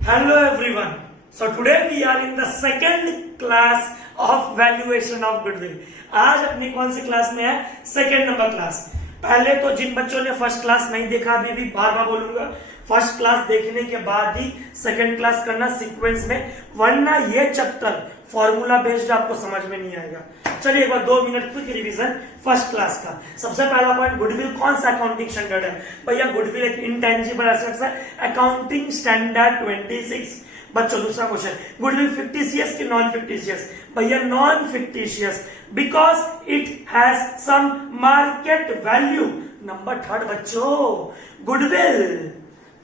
Hello everyone. So today we are in the second class of valuation of goodwill. आज अपनी कौन सी class में है? Second number class. पहले तो जिन बच्चों ने फर्स्ट क्लास नहीं देखा अभी भी बार बार बोलूंगा, फर्स्ट क्लास देखने के बाद ही सेकेंड क्लास करना सीक्वेंस में, वरना ये चैप्टर फॉर्मूला बेस्ड आपको समझ में नहीं आएगा. चलिए एक बार 2 minute quick revision first class का. सबसे पहला पॉइंट, गुडविल कौन सा अकाउंटिंग स्टैंडर्ड है? भैया गुडविल एक इंटेंजिबल एसेट्स है, अकाउंटिंग स्टैंडर्ड 26. बच्चों दूसरा क्वेश्चन, गुडविल फिक्टिशियस कि नॉन फिक्टिशियस? भैया non fictitious, because it has some market value. Number third बच्चों, गुडविल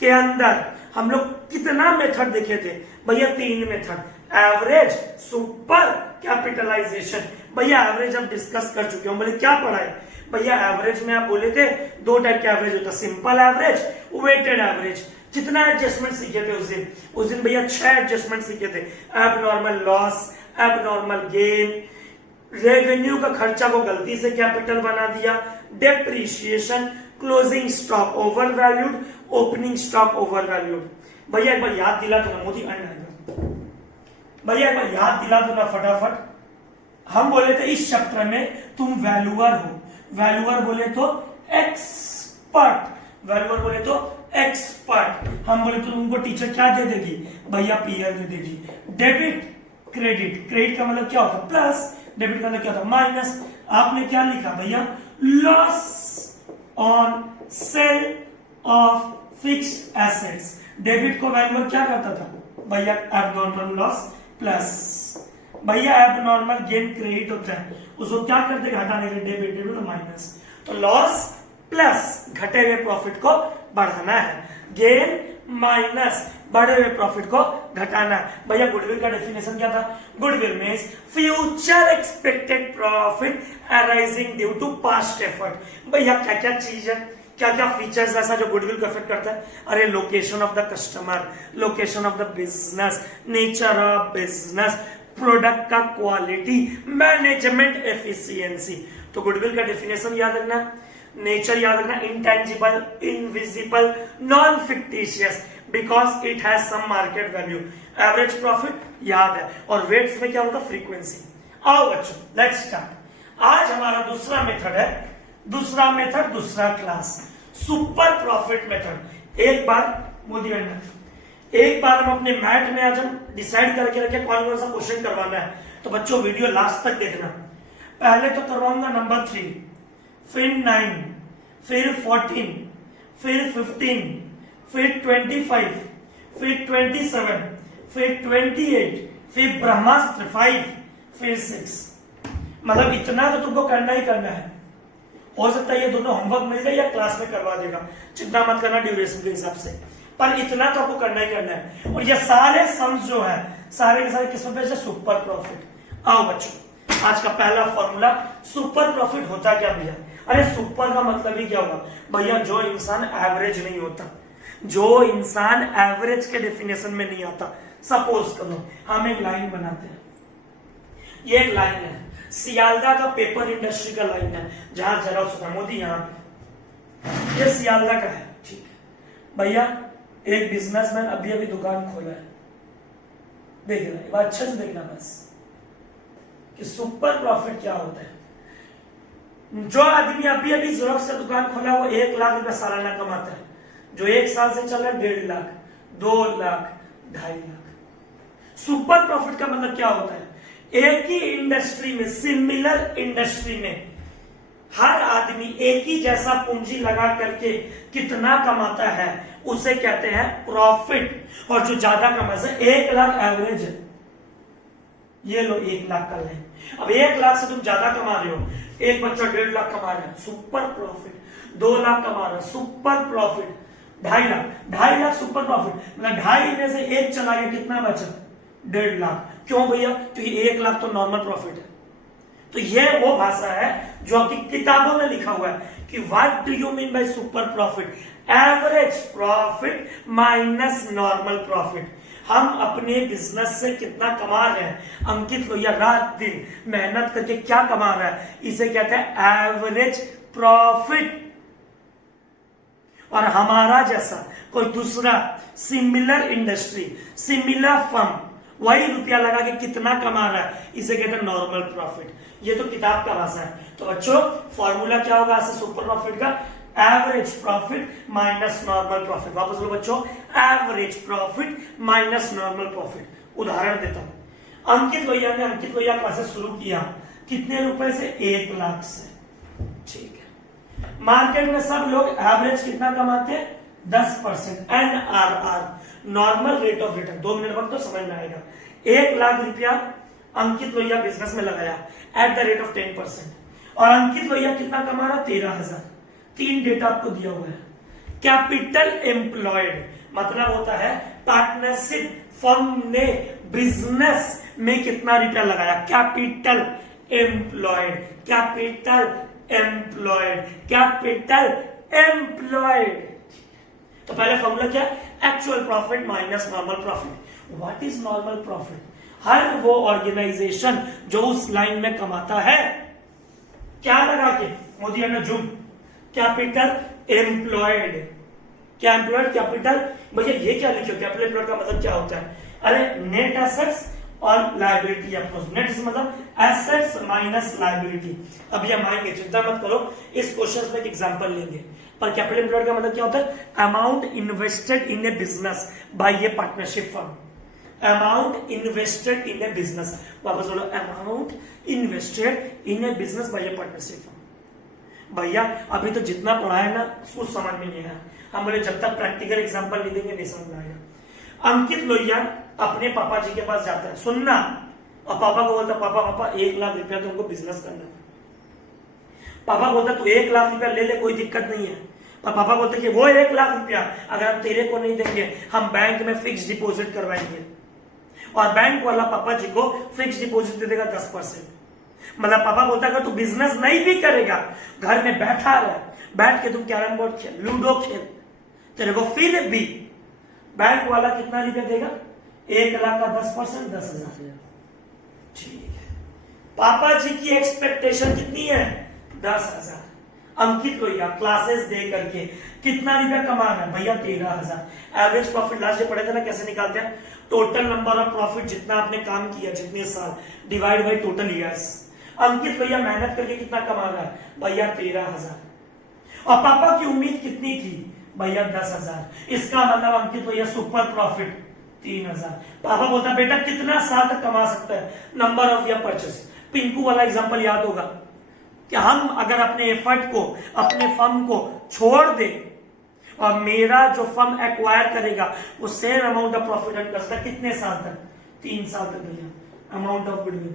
के अंदर हम लोग कितना मेथड देखे थे? भैया 3 मेथड, एवरेज, सुपर, कैपिटलाइजेशन. भैया एवरेज हम डिस्कस कर चुके हैं. बोले क्या पढ़ा है? भैया एवरेज में आप बोले थे 2 टाइप के एवरेज होता है, सिंपल एवरेज, वेटेड एवरेज. कितना एडजस्टमेंट सीखे थे उस दिन भैया 6 एडजस्टमेंट सीखे थे. Abnormal loss, abnormal gain, revenue का खर्चा को गलती से कैपिटल बना दिया, depreciation, closing stock over valued, opening stock over valued. भैया एक बार याद दिला दो ना, मोदी अंड आएगा. भैया एक बार याद दिला दो ना फटाफट. हम बोले थे इस चैप्टर में तुम वैल्यूअर हो. वैल्यूअर बोले तो एक्सपर्ट, वैल्यूअर बोले तो एक्सपर्ट. हम बोले तो तुमको टीचर क्या दे देगी? भैया पीएल दे देगी. डेबिट, क्रेडिट, क्रेडिट का मतलब क्या होता है? प्लस, डेबिट का मतलब क्या होता है? माइनस. आपने क्या लिखा भैया? Loss on sale of fixed assets. Debit को वैल्यूअर क्या करता था? भैया एबनॉर्मल लॉस प्लस. भैया एबनॉर्मल गेन क्रेडिट होता है, उसको क्या करते हैं? हटाने के लिए डेबिट, डेबिट तो माइनस. तो लॉस प्लस घटे हुए प्रॉफिट को बढ़ाना है, गेन माइनस बढ़े हुए प्रॉफिट को घटाना है. भैया गुडविल का डेफिनेशन क्या था? Goodwill means future expected profit arising due to past effort. भैया क्या क्या चीज है, क्या क्या फीचर्स ऐसा जो गुडविल को अफेक्ट करता है? अरे location of the customer, location of the business, nature of business, product का क्वालिटी, मैनेजमेंट एफिशिएंसी. तो गुडविल का डेफिनेशन याद रखना, नेचर याद रखना, intangible, invisible, non fictitious, because it has some market value. Average profit याद है, और वेट्स में क्या होगा? फ्रीक्वेंसी. आओ बच्चों लेट्स स्टार्ट. आज हमारा दूसरा मेथड है, दूसरा मेथड, दूसरा क्लास, सुपर प्रॉफिट मेथड. एक बार मोदी अंडा, एक बार हम अपने मैथ में आज हम डिसाइड करके रखे कौन कौन सा क्वेश्चन करवाना है. तो बच्चों वीडियो लास्ट तक देखना. पहले तो करवाऊंगा नंबर 3, फिर 9, फिर 14, फिर 15, फिर 25, फिर 27, फिर 28, फिर ब्रह्मास्त्र 5, फिर 6. मतलब इतना तो तुमको करना ही करना है. हो सकता है ये दोनों होमवर्क मिल जाए या क्लास में करवा देगा, चिंता मत करना ड्यूरेशन के हिसाब से, पर इतना तो आपको करना ही करना है. और ये सारे सम्स जो है सारे के सारे किस पे? Super profit. आओ बच्चों आज का पहला फॉर्मूला, सुपर प्रॉफिट होता क्या भैया? अरे सुपर का मतलब ही क्या होगा? भैया जो इंसान एवरेज नहीं होता, जो इंसान एवरेज के डेफिनेशन में नहीं आता. सपोज करो हम एक लाइन बनाते हैं, ये एक लाइन है, सियालदा का पेपर इंडस्ट्री का लाइन है, जहां जरा सुना मोदी यहाँ पे, ये सियालदा का है. ठीक है भैया, एक बिजनेसमैन अभी अभी दुकान खोला है, देख रहा है, बात अच्छे से देखना बस कि सुपर प्रॉफिट क्या होता है. जो आदमी अभी अभी जेरोक्स का दुकान खोला वो 1 लाख रुपया सालाना कमाता है, जो 1 साल से चल रहा है 1.5 लाख, 2 लाख, 2.5 लाख. सुपर प्रॉफिट का मतलब क्या होता है? एक ही इंडस्ट्री में, सिमिलर इंडस्ट्री में हर आदमी एक ही जैसा पूंजी लगा करके कितना कमाता है उसे कहते हैं प्रॉफिट. और जो ज्यादा कमा से 1 लाख एवरेज है, ये लो 1 लाख का लाइन. अब 1 लाख से तुम ज्यादा कमा रहे हो, एक बच्चा 1.5 लाख कमा रहा है, सुपर प्रॉफिट. 2 लाख कमा रहा है, super profit. 2.5 lakh, 2.5 lakh super profit. मतलब 2.5 में से 1 चला गया, कितना बचा? 1.5 लाख. क्यों भैया? तो ये 1 लाख तो नॉर्मल प्रॉफिट है. तो ये वो भाषा है जो आपकी किताबों में लिखा हुआ है कि what do you mean by super profit? Average profit minus normal profit. हम अपने बिजनेस से कितना कमा रहे हैं, अंकित लोहिया रात दिन मेहनत करके क्या कमा रहा है, इसे कहते हैं एवरेज प्रॉफिट. और हमारा जैसा कोई दूसरा सिमिलर इंडस्ट्री, सिमिलर फर्म वही रुपया लगा के कितना कमा रहा है, इसे कहते हैं नॉर्मल प्रॉफिट। ये तो किताब का भाषा है। तो बच्चों फॉर्मूला क्या होगा ऐसे सुपर प्रॉफिट का, average profit minus normal profit. वापस बोलो बच्चों, average profit minus normal profit. उदाहरण देता हूं, अंकित लोहिया ने अंकित लोहिया क्लासेस शुरू किया कितने रुपए से, 1 लाख से, ठीक है। मार्केट में सब लोग एवरेज कितना कमाते हैं, 10%, NRR, normal rate of return. 2 minute बाद तो समझ में आएगा। 1 लाख रुपया अंकित लोहिया बिजनेस में लगाया एट द रेट ऑफ 10%, और अंकित लोहिया कितना कमा रहा, 13,000। 3 डेटा आपको दिया हुआ है। कैपिटल एम्प्लॉयड मतलब होता है पार्टनरशिप फर्म ने बिजनेस में कितना रुपया लगाया, capital employed, capital employed, capital employed. तो पहले फॉर्मूला क्या है, actual profit minus normal profit. What is normal profit, हर वो ऑर्गेनाइजेशन जो उस लाइन में कमाता है क्या लगा के, मोदी जुम, कैपिटल एम्प्लॉयड, क्या एम्प्लॉयड कैपिटल। भैया ये क्या लिखे, कैपिटल एम्प्लॉयड का मतलब क्या होता है, अरे नेट एसेट्स और लायबिलिटी अप्रोच। नेट मतलब एसेट्स माइनस लायबिलिटी। अब ये आएंगे, चिंता मत करो, इस क्वेश्चन में एक एग्जांपल लेंगे। पर कैपिटल एम्प्लॉयड का मतलब क्या होता है, amount invested in a business by a partnership firm, amount invested in a business. वापस बोलो, amount invested in a business by a partnership firm. भैया अभी तो जितना पढ़ा है ना कुछ समझ में नहीं आया, हम बोले जब तक प्रैक्टिकल एग्जांपल नहीं देंगे नहीं समझ में आएगा। अंकित लोहिया अपने पापा जी के पास जाता है, सुनना, और पापा को बोलता, पापा 1 लाख रुपया तुमको बिजनेस करना है। पापा बोलता तू 1 लाख रुपया ले ले, कोई दिक्कत नहीं है। पर पापा बोलते कि वो 1 लाख रुपया अगर हम तेरे को नहीं देंगे, हम बैंक में फिक्स डिपॉजिट करवाएंगे, और बैंक वाला पापा जी को फिक्स डिपॉजिट दे देगा 10%। मतलब पापा बोलता अगर तू बिजनेस नहीं भी करेगा, घर में बैठा रहे, बैठ के तुम कैरम बोर्ड खेल, लूडो खेल, तेरे को फिर भी बैंक वाला कितना रुपया देगा, 1 लाख का 10%, 10,000। ठीक है, पापा जी की एक्सपेक्टेशन कितनी है, 10,000। अंकित लोहिया क्लासेस दे करके कितना रुपया कमा रहा है, भैया 13,000। एवरेज प्रॉफिट लास्ट डे पढ़े थे ना, कैसे निकालते हैं, टोटल नंबर ऑफ प्रॉफिट, जितना आपने काम किया, जितने साल, डिवाइड बाई टोटल ईयर्स। अंकित भैया मेहनत करके कितना कमा रहा है, भैया 13,000, और पापा की उम्मीद कितनी थी, भैया 10,000। इसका मतलब अंकित भैया सुपर प्रॉफिट 3,000। पापा बोलता बेटा कितना साल तक कमा सकता है, number of year purchase. Pinku वाला एग्जांपल याद होगा कि हम अगर अपने एफर्ट को, अपने फर्म को छोड़ दे और मेरा जो फर्म एक्वायर करेगा वो same amount of profit earn करता है, कितने साल तक, 3 साल तक भैया, अमाउंट ऑफ गुडविल।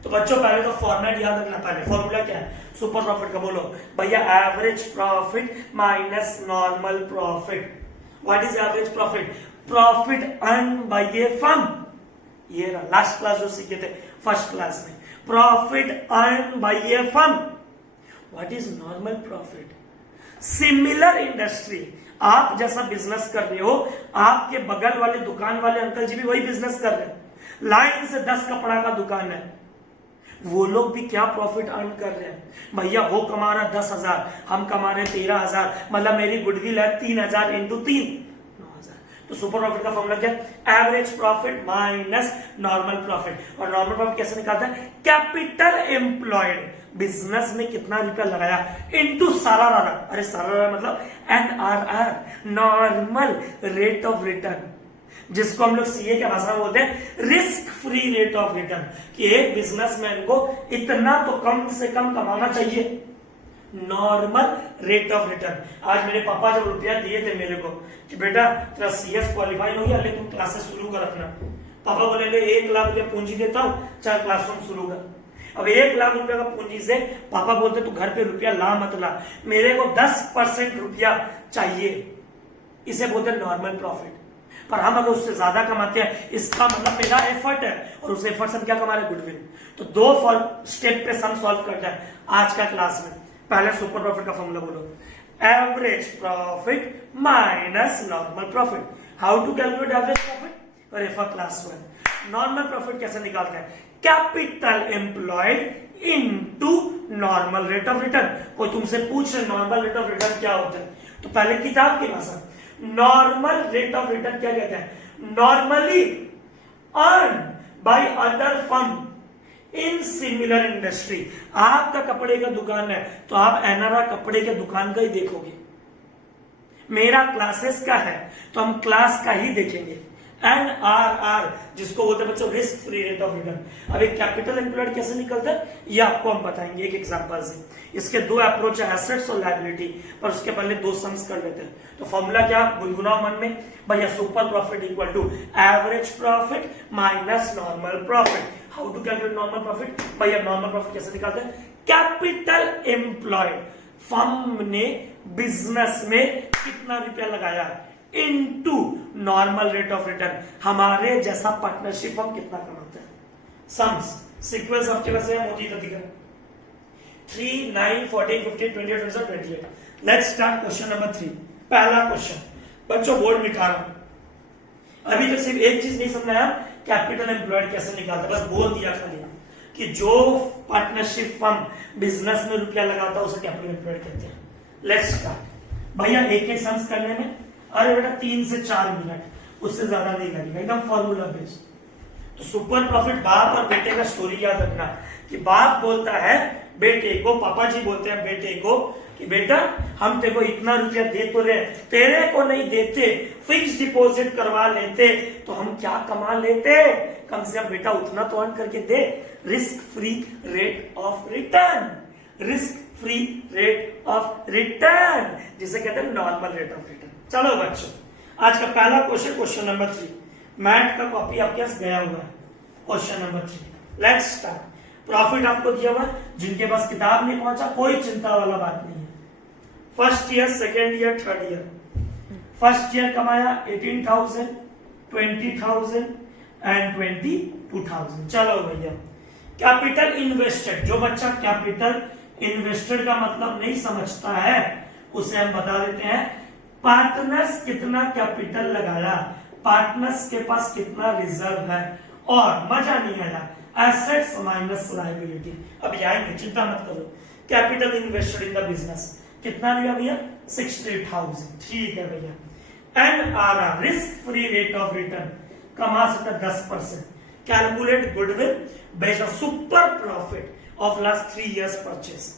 तो बच्चों पहले तो फॉर्मेट याद रखना, पहले फॉर्मूला क्या है सुपर प्रॉफिट का, बोलो भैया average profit minus normal profit. What is average profit, profit earn by A firm. ये रहा लास्ट क्लास जो सीखे थे फर्स्ट क्लास में, profit earn by A firm. What is normal profit, similar industry, आप जैसा बिजनेस कर रहे हो, आपके बगल वाले दुकान वाले अंकल जी भी वही बिजनेस कर रहे हैं, लाइन से 10 कपड़ा का दुकान है, वो लोग भी क्या प्रॉफिट अर्न कर रहे हैं, भैया वो कमा रहा 10,000, हम कमा रहे 13,000, मतलब मेरी गुडविल है 3,000 इंटू 3, 9,000। तो सुपर प्रॉफिट का फॉर्मूला क्या है, average profit minus normal profit. और नॉर्मल प्रॉफिट कैसे निकालता है, कैपिटल एम्प्लॉयड, बिजनेस में कितना रुपया लगाया, इंटू सारा, अरे सारा मतलब NRR, normal rate of return, जिसको हम लोग सीए के भाषा में बोलते हैं risk free rate of return, कि एक बिजनेसमैन को इतना तो कम से कम कमाना चाहिए, नॉर्मल रेट ऑफ रिटर्न। आज मेरे पापा जब रुपया दिए थे मेरे को कि बेटा तेरा CS क्वालिफाई हो गया, लेकिन तुम क्लासेस शुरू कर रखना, पापा बोले 1 लाख रुपया पूंजी देता हूं, चल क्लासरूम शुरू कर। अब 1 लाख रुपया का पूंजी से पापा बोलते तू घर पे रुपया ला मत ला, मेरे को 10% रुपया चाहिए, इसे बोलते हैं नॉर्मल प्रॉफिट। पर हम अगर उससे ज्यादा कमाते हैं, इसका मतलब मेरा एफर्ट है और उस एफर्ट से हम क्या कमा रहे हैं, गुडविल। तो 2 स्टेप पे सम सॉल्व करते हैं आज का क्लास में। पहले सुपर प्रॉफिट का फॉर्मूला बोलो, average profit minus normal profit. How to calculate average profit, और फॉर क्लास 1। नॉर्मल प्रॉफिट कैसे निकालते हैं, capital employed into normal rate of return. कोई तुमसे पूछ रहे नॉर्मल रेट ऑफ रिटर्न क्या होता है, तो पहले किताब की भाषा, नॉर्मल रेट ऑफ रिटर्न क्या कहते हैं? Normally earn by other firm in similar industry. आपका कपड़े का दुकान है तो आप एनआरआ कपड़े के दुकान का ही देखोगे। मेरा क्लासेस का है तो हम क्लास का ही देखेंगे। NRR जिसको बोलते हैं बच्चों risk free rate of return. अब एक कैपिटल एम्प्लॉयड कैसे निकलता है ये आपको हम बताएंगे एक एग्जांपल से। इसके दो अप्रोच है, एसेट्स और लायबिलिटी, पर उसके पहले दो सम्स कर लेते हैं। तो फॉर्मूला क्या गुनगुनाओ मन में भैया, super profit equal to average profit minus normal profit. How to calculate normal profit? भैया नॉर्मल प्रॉफिट कैसे निकालते हैं? कैपिटल एम्प्लॉयड, फर्म ने बिजनेस में कितना रुपया लगाया into normal rate of return, हमारे जैसा पार्टनरशिप हम कितना कमाते हैं। सम्स सीक्वेंस आपके पास है, मोदी का दिखा 3, 9, 14, 15, 28, 28। Let's start question number 3। पहला क्वेश्चन बच्चों बोर्ड मिटा रहा हूं। अभी तो सिर्फ एक चीज नहीं समझाया, कैपिटल एम्प्लॉयड कैसे निकालते, बस बोल दिया खाली कि जो पार्टनरशिप फर्म बिजनेस में रुपया लगाता है उसे कैपिटल एम्प्लॉयड कहते हैं। लेट्स स्टार्ट भैया, एक एक सम्स करने में अरे बेटा 3 से 4 मिनट, उससे ज्यादा नहीं लगेगा, एकदम फॉर्मूला बेस्ड। तो सुपर प्रॉफिट बाप और बेटे का स्टोरी याद रखना कि बाप बोलता है बेटे को, पापा जी बोलते हैं बेटे को कि बेटा हम तेरे को इतना रुपया दे तो रहे, तेरे को नहीं देते, फिक्स डिपॉजिट करवा लेते तो हम क्या कमा लेते, कम से कम बेटा उतना तो अर्न करके दे। Risk free rate of return, risk free rate of return जिसे कहते हैं नॉर्मल रेट ऑफ रिटर्न। चलो बच्चों, आज का पहला क्वेश्चन, क्वेश्चन नंबर 3, मैथ का कॉपी आपके पास गया हुआ है। Question number 3, let's start. Profit आपको दिया हुआ, जिनके पास किताब नहीं पहुंचा कोई चिंता वाला बात नहीं है। First year, second year, third year. First year कमाया 18,000, 20,000 एंड 22,000। चलो भैया, कैपिटल इन्वेस्टेड, जो बच्चा कैपिटल इन्वेस्टेड का मतलब नहीं समझता है उसे हम बता देते हैं पार्टनर्स कितना कैपिटल लगाया, पार्टनर्स के पास कितना रिजर्व है, और मजा नहीं आया एसेट्स माइनस लायबिलिटी। अब आएंगे, चिंता मत करो। Capital invested in the business कितना लिया भैया? 60,000। ठीक है भैया। NRR risk free rate of return कमा सकता 10%। Calculate goodwill based on super profit of last 3 years purchase.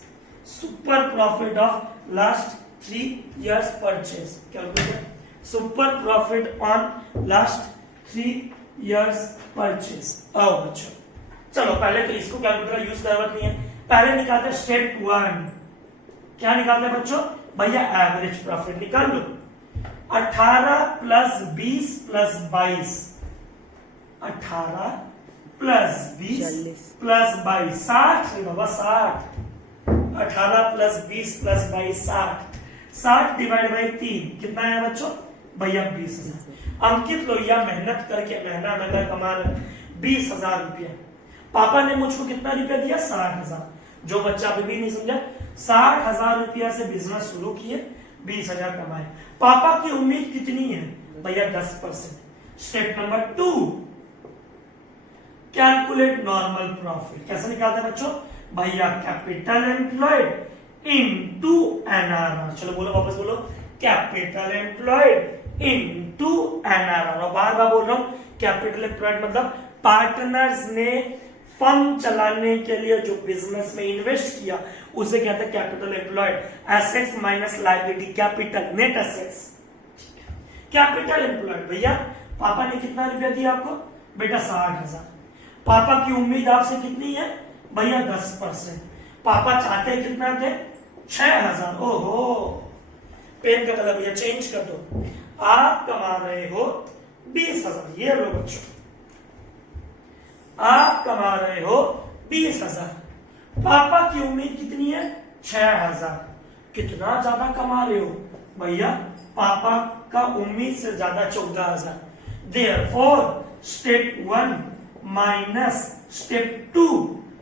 Super profit of last 3 years purchase, calculate super profit on last 3 years purchase. आओ बच्चों, चलो पहले तो इसको कैलकुलेटर यूज करवत नहीं है, पहले निकालते स्टेप 1। क्या निकालते हैं बच्चों? भैया एवरेज प्रॉफिट निकाल लो। 18 प्लस 20 प्लस 22, 18 प्लस 20 प्लस 22, 60 है बाबा, 60। 18 प्लस 20 प्लस 22, 60। 60 डिवाइड बाई 3 कितना है बच्चों? भैया 20,000। अंकित लोहिया मेहनत करके महीना कमा रहे 20,000 रुपया। पापा ने मुझको कितना रुपया दिया? 60,000। जो बच्चा अभी भी नहीं समझा, 60,000 रुपया से बिजनेस शुरू किए, 20,000 कमाए। पापा की उम्मीद कितनी है? भैया 10%। Step number 2, calculate normal profit. कैसे निकालते हैं बच्चों? भैया कैपिटल एम्प्लॉयड इनटू NRR। चलो बोलो, वापस बोलो, कैपिटल एम्प्लॉयड इनटू NRR। और बार बार बोल रहा हूं, कैपिटल एम्प्लॉयड मतलब पार्टनर्स ने फर्म चलाने के लिए जो बिजनेस में इन्वेस्ट किया उसे कहते हैं capital employed. Assets minus liability, capital net assets. Capital employed भैया पापा ने कितना रुपया दिया आपको? बेटा 60,000। पापा की उम्मीद आपसे कितनी है? भैया 10%। पापा चाहते कितना थे? 6,000। ओहो, पेन का कलर भैया चेंज कर दो। आप कमा रहे हो 20,000, ये लो बच्चों, आप कमा रहे हो 20,000। पापा की उम्मीद कितनी है? 6,000। कितना ज्यादा कमा रहे हो भैया? पापा का उम्मीद से ज्यादा 14,000। Therefore step 1 minus step 2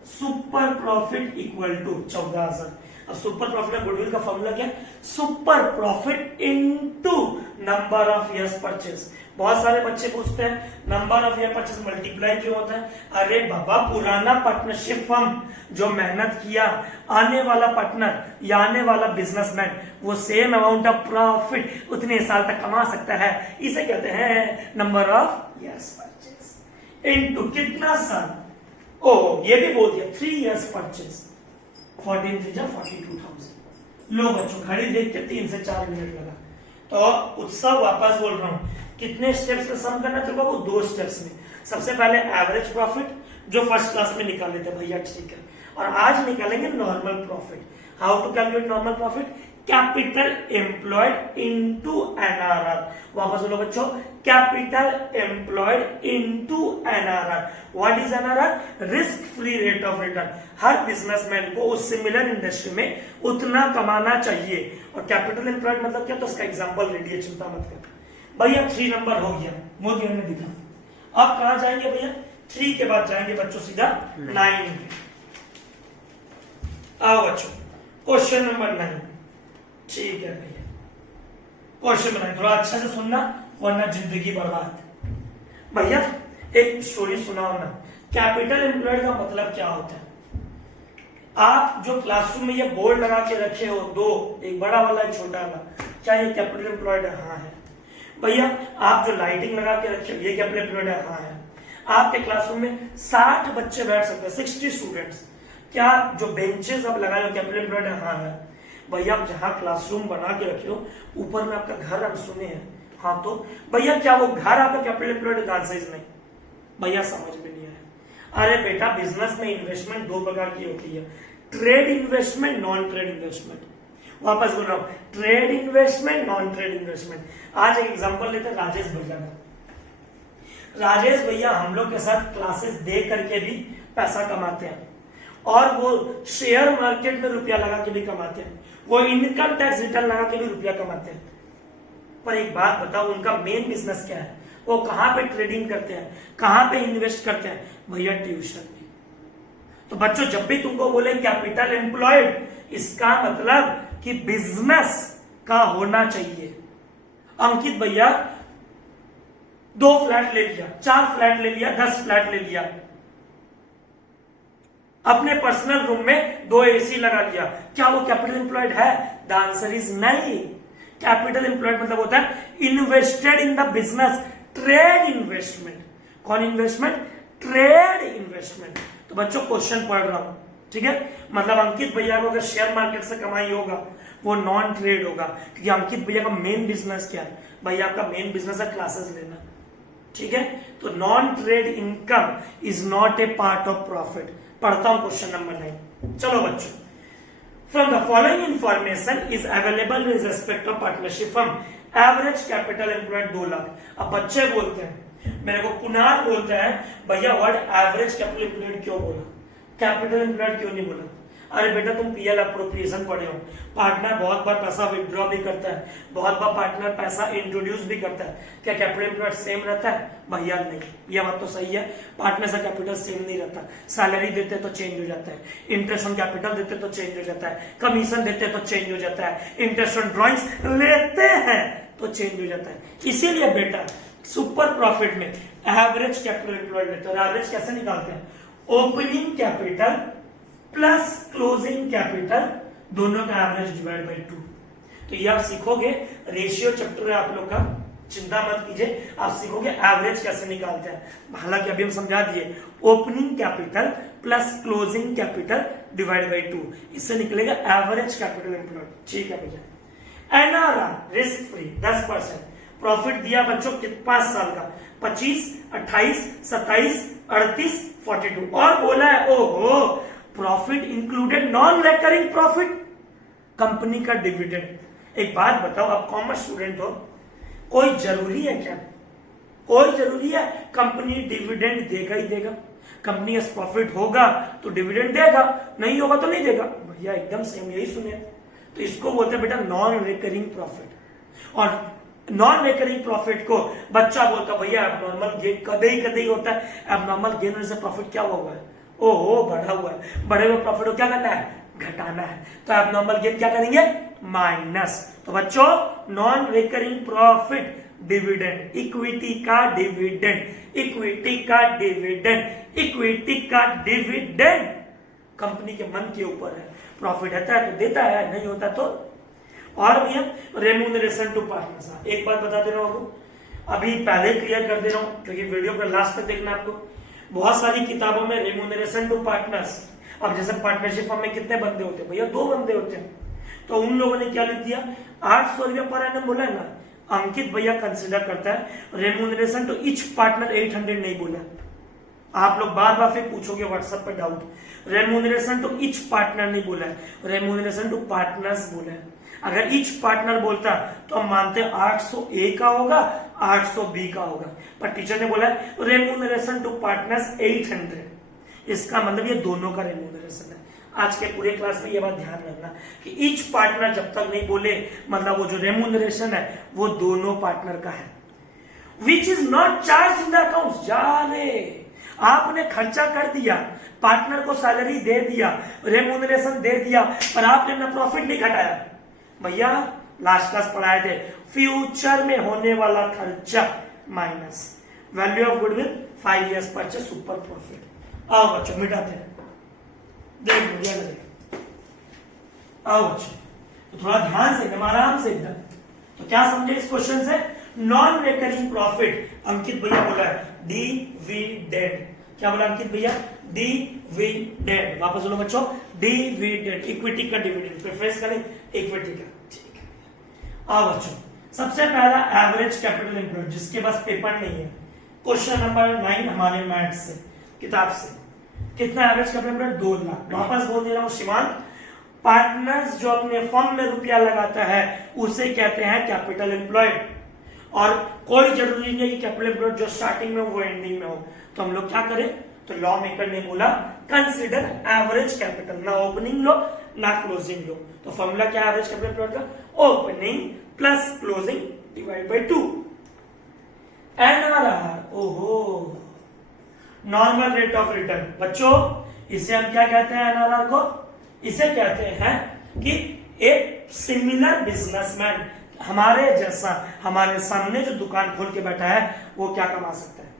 super profit equal to 14,000। अब सुपर प्रॉफिट और गुडविल का फॉर्मूला क्या है? Super profit into number of years purchase. बहुत सारे बच्चे पूछते हैं number of year purchase multiply क्यों होता है। अरे बाबा, पुराना पार्टनरशिप फर्म जो मेहनत किया, आने वाला पार्टनर या आने वाला बिजनेसमैन वो सेम अमाउंट ऑफ प्रॉफिट उतने साल तक कमा सकता है, इसे कहते हैं number of years purchase into कितना साल। ओ ये भी बोल दिया 3 इयर्स परचेज 14 3 42,000। लो बच्चों, घड़ी देख के 3 से 4 मिनट लगा। तो उत्सव वापस बोल रहा हूं, कितने स्टेप्स में सम करना था बाबू? 2 स्टेप्स में। सबसे पहले एवरेज प्रॉफिट जो फर्स्ट क्लास में निकाले थे भैया, ठीक है, और आज निकालेंगे normal profit. How to calculate normal profit? Capital employed into NRR. वापस बोलो बच्चों, capital employed into NRR. What is NRR? Risk free rate of return. हर बिजनेसमैन को उस सिमिलर इंडस्ट्री में उतना कमाना चाहिए। और कैपिटल एम्प्लॉयड मतलब क्या? तो उसका एग्जांपल ले लिया, चिंता मत कर भैया। 3 नंबर हो गया, मोदी ने दिखा। अब कहां जाएंगे भैया? 3 के बाद जाएंगे बच्चों सीधा 9 पे। आओ बच्चों, क्वेश्चन नंबर 9। ठीक है भैया, क्वेश्चन नंबर 9 थोड़ा अच्छा से सुनना वरना जिंदगी बर्बाद। भैया एक स्टोरी सुनाओ ना, कैपिटल एम्प्लॉयड का मतलब क्या होता है? आप जो क्लासरूम में ये बोर्ड लगा के रखे हो 2, एक बड़ा वाला एक छोटा वाला, क्या ये कैपिटल एम्प्लॉयड है? हाँ है। भैया आप जो लाइटिंग लगा के रखे हो ये कैपिटल एम्प्लॉयड है? हाँ है। आपके क्लासरूम में 60 बच्चे बैठ सकते हैं, 60 स्टूडेंट्स, क्या जो बेंचेस आप लगाए हो कैपिटल एम्प्लॉयड है? हाँ है। भैया आप जहां क्लासरूम बना के रखे हो ऊपर में आपका घर हम सुने हैं, हाँ तो भैया क्या वो घर आपका कैपिटल एम्प्लॉयड है? आंसर इज नहीं। भैया समझ में नहीं आया। अरे बेटा, बिजनेस में इन्वेस्टमेंट 2 प्रकार की होती है, trade investment, non trade investment. वापस बोल रहा हूं, trade investment, non trade investment. आज एक एग्जांपल लेते हैं राजेश भैया का। राजेश भैया हम लोग के साथ क्लासेस दे करके भी पैसा कमाते हैं और वो शेयर मार्केट में रुपया लगा के भी कमाते हैं, वो इनकम टैक्स रिटर्न लगा के भी रुपया कमाते हैं। पर एक बात बताओ, उनका मेन बिजनेस क्या है? वो कहां पे ट्रेडिंग करते हैं, कहां पे इन्वेस्ट करते हैं? भैया ट्यूशन में। तो बच्चों जब भी तुमको बोले कैपिटल एम्प्लॉयड, इसका मतलब कि बिजनेस का होना चाहिए। अंकित भैया 2 फ्लैट ले लिया, 4 फ्लैट ले लिया, 10 फ्लैट ले लिया, अपने पर्सनल रूम में 2 एसी लगा लिया, क्या वो कैपिटल एम्प्लॉयड है? द आंसर इज नहीं। कैपिटल एम्प्लॉयड मतलब होता है invested in the business, trade investment. कौन इन्वेस्टमेंट? Trade investment. तो बच्चों क्वेश्चन पढ़ रहा हूं, ठीक है, मतलब अंकित भैया को अगर शेयर मार्केट से कमाई होगा वो नॉन ट्रेड होगा, क्योंकि अंकित भैया का मेन बिजनेस क्या है? भैया आपका मेन बिजनेस है क्लासेस लेना, ठीक है। तो non trade income is not a part of profit. पढ़ता हूं क्वेश्चन नंबर 9। चलो बच्चों, from the following information is available in respect of partnership firm, average capital employed 2 lakh. अब बच्चे बोलते हैं, मेरे को कुणाल बोलता है भैया वर्ड एवरेज कैपिटल एम्प्लॉयड क्यों बोला, कैपिटल एम्प्लॉयड क्यों नहीं बोला? अरे बेटा तुम पीएल अप्रोप्रिएशन पढ़े हो, पार्टनर बहुत बार पैसा विड्रॉ भी करता है, बहुत बार पार्टनर पैसा इंट्रोड्यूस भी करता है, क्या कैपिटल एम्प्लॉयड सेम रहता है? भैया नहीं, यह बात तो सही है, पार्टनर से कैपिटल सेम नहीं रहता। सैलरी देते तो चेंज हो जाता है, इंटरेस्ट ऑन कैपिटल देते तो चेंज हो जाता है, कमीशन देते तो चेंज हो जाता है, इंटरेस्ट ऑन ड्रॉइंग्स लेते हैं तो चेंज हो जाता है। इसीलिए बेटा सुपर प्रॉफिट में एवरेज कैपिटल एम्प्लॉयड लेते हैं। और एवरेज कैसे निकालते हैं? Opening capital plus closing capital दोनों का एवरेज डिवाइड बाय 2। तो ये आप सीखोगे, रेशियो चैप्टर है आप लोग का, चिंता मत कीजिए, आप सीखोगे एवरेज कैसे निकालते हैं। हालांकि अभी हम समझा दिए, opening capital plus closing capital divide by 2, इससे निकलेगा एवरेज कैपिटल एम्प्लॉयड। ठीक है भैया। एनआरआर रिस्क फ्री 10%, प्रॉफिट दिया बच्चों 5 साल का, 25, 28, 27, 38, 42, और बोला है ओहो profit included non recurring profit, company का डिविडेंड। एक बात बताओ, आप कॉमर्स स्टूडेंट हो, कोई जरूरी है क्या? कोई जरूरी है कंपनी डिविडेंड देगा ही देगा? कंपनी प्रॉफिट होगा तो डिविडेंड देगा, नहीं होगा तो नहीं देगा। भैया एकदम सेम यही सुने। तो इसको बोलते हैं बेटा नॉन रिकरिंग प्रॉफिट। और नॉन रिकरिंग प्रॉफिट को बच्चा बोलता भैया एबनॉर्मल गेन कदे होता है, एबनॉर्मल गेन होने से प्रॉफिट क्या हुआ है? ओहो बढ़ा हुआ है, बढ़े हुए प्रॉफिट को क्या करना है? घटाना है। तो एबनॉर्मल गेन क्या करेंगे? माइनस। तो बच्चों non recurring profit dividend, equity का डिविडेंड, इक्विटी का डिविडेंड, इक्विटी का डिविडेंड कंपनी के मन के ऊपर है। प्रॉफिट होता है तो देता है, नहीं होता तो। और भैया रेम्यूनरेशन टू पार्टनर्स, एक बात बता दे रहा हूं, अभी पहले क्लियर कर दे रहा हूं क्योंकि वीडियो को लास्ट तक देखना आपको। बहुत सारी किताबों में रेम्यूनरेशन टू पार्टनर्स, अब जैसे पार्टनरशिप फर्म में कितने बंदे होते हैं भैया, 2 बंदे होते हैं, तो उन लोगों ने क्या लिख दिया 800 रुपया पर एनम बोला है ना। अंकित भैया कंसिडर करता है रेम्यूनरेशन टू ईच पार्टनर 800 नहीं बोला। आप लोग बार बार फिर पूछोगे व्हाट्सएप पे doubt, remuneration to each partner नहीं बोला है, रेम्यूनरेशन टू पार्टनर्स बोला है। अगर ईच पार्टनर बोलता तो हम मानते 800 ए का होगा, 800 बी का होगा, पर टीचर ने बोला रेम्यूनरेशन टू पार्टनर्स 800, इसका मतलब ये दोनों का रेम्यूनरेशन है। आज के पूरे क्लास में ये बात ध्यान रखना कि ईच पार्टनर जब तक नहीं बोले मतलब वो जो रेम्यूनरेशन है वो दोनों पार्टनर का है। Which is not charge in the account, जा रे आपने खर्चा कर दिया, पार्टनर को सैलरी दे दिया, रेम्यूनरेशन दे दिया, पर आपने अपना प्रॉफिट नहीं घटाया। भैया लास्ट क्लास पढ़ाए थे, फ्यूचर में होने वाला खर्चा minus value of goodwill 5 years purchase super profit. आओ बच्चों मिटाते हैं, देख बढ़िया लगे। आओ बच्चों तो थोड़ा ध्यान से एकदम आराम से एकदम, तो क्या समझे इस क्वेश्चन से, नॉन रिकरिंग प्रॉफिट, अंकित भैया बोला है डिविडेंड, क्या बोला अंकित भैया, डिविडेंड, वापस बोलो बच्चों डिविडेंड, इक्विटी का डिविडेंड, प्रेफरेंस करें इक्विटी का, ठीक है। आओ बच्चों सबसे पहला एवरेज कैपिटल एम्प्लॉयड, जिसके पास पेपर नहीं है, क्वेश्चन नंबर 9 हमारे मैथ्स से किताब से, कितना एवरेज कैपिटल एम्प्लॉयड 2 लाख। वापस बोल दे रहा हूं शिवांत, पार्टनर्स जो अपने फर्म में रुपया लगाता है उसे कहते हैं कैपिटल एम्प्लॉयड, और कोई जरूरी नहीं कि कैपिटल एम्प्लॉयड जो स्टार्टिंग में वो एंडिंग में हो। तो हम लोग क्या करें, तो लॉ मेकर ने बोला कंसीडर एवरेज कैपिटल, ना ओपनिंग लो ना क्लोजिंग लो। तो फॉर्मूला क्या है एवरेज कैपिटल एम्प्लॉयड का, opening plus closing divide by 2। NRR, ओहो नॉर्मल रेट ऑफ रिटर्न, बच्चों इसे हम क्या कहते हैं, एनआरआर को इसे कहते हैं कि एक सिमिलर बिजनेसमैन, हमारे जैसा हमारे सामने जो दुकान खोल के बैठा है वो क्या कमा सकता है।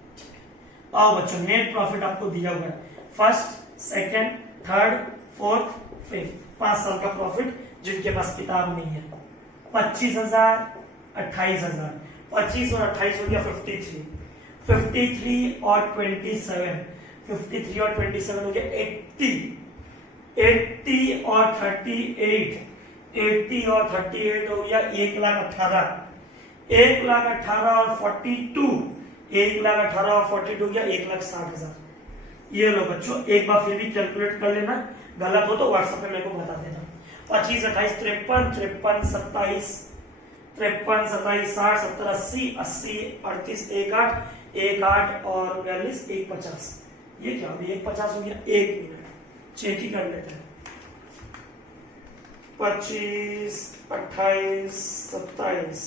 आओ बच्चों नेट प्रॉफिट आपको दिया हुआ है, first second third fourth fifth, 5 साल का प्रॉफिट, जिनके पास किताब नहीं है। 25,000 28,000, 25 और 28 हो गया 53, 53 और 27, 53 और 27 हो गया 80, 80 और 38, 80 और 38 हो गया 1,18,000, 1,18,000 और 42, 1,18,000 और 42 हो गया 1,60,000। ये लो बच्चों एक बार फिर भी कैलकुलेट कर लेना, गलत हो तो व्हाट्सएप पे मेरे को बता देना। 25 28 53 53 27 53 27 60 70 80 80 38 18 और 42 150, ये क्या अभी 150 हो गया। 1 मिनट चेक ही कर लेते हैं, 25 28 27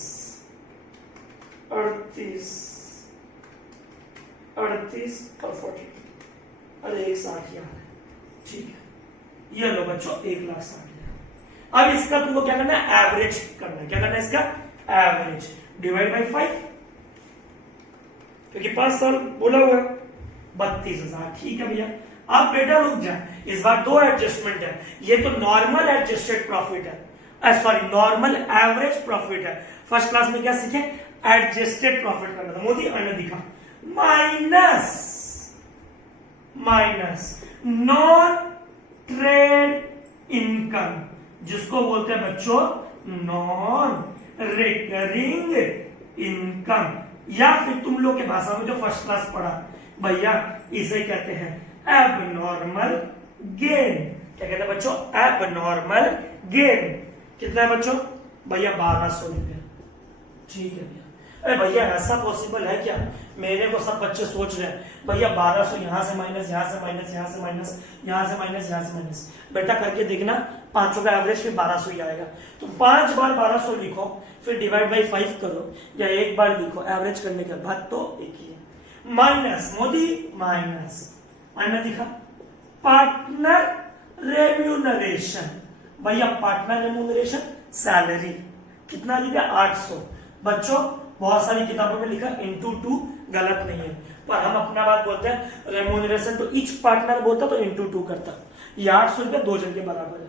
38 38 और 42, अरे 160 यार, ठीक है। ये लो बच्चों 1,60,000। अब इसका तुमको क्या करना है, एवरेज करना है। क्या करना है इसका, एवरेज डिवाइड बाय 5, क्योंकि 5 साल बोला हुआ है, 32,000। ठीक है भैया, अब बेटा रुक जाए, इस बार 2 एडजस्टमेंट है। ये तो नॉर्मल एडजस्टेड प्रॉफिट है, सॉरी नॉर्मल एवरेज प्रॉफिट है। फर्स्ट क्लास में क्या सीखे, एडजस्टेड प्रॉफिट करना था, मोदी अन्य दिखा, माइनस नॉन ट्रेड इनकम, जिसको बोलते हैं बच्चों नॉन रिकरिंग इनकम, या फिर तुम लोग के भाषा में जो फर्स्ट क्लास पढ़ा भैया इसे कहते हैं एबनॉर्मल गेन। क्या कहते हैं बच्चों, एबनॉर्मल गेन। कितना है बच्चों भैया 1,200 रुपया। ठीक है भैया, अरे भैया ऐसा पॉसिबल है क्या, मेरे को सब बच्चे सोच रहे हैं भैया 1200 यहां से माइनस, यहां से माइनस, यहां से माइनस, यहां से माइनस, यहां से माइनस। बेटा करके देखना, पांचों का एवरेज फिर 1200 ही आएगा। तो 5 बार 1200 लिखो, फिर डिवाइड बाई 5 करो, या एक बार लिखो, एवरेज करने के बाद तो एक ही है। माइनस मोदी माइनस, मैंने दिखा पार्टनर रेम्यूनरेशन, भैया पार्टनर रेम्यूनरेशन सैलरी कितना दिया 800। बच्चों बहुत सारी किताबों में लिखा into 2 गलत नहीं है, पर हम अपना बात बोलते हैं रेम्यूनरेशन तो ईच पार्टनर बोलता तो into 2 करता। ये 800 रुपये 2 जन के बराबर है।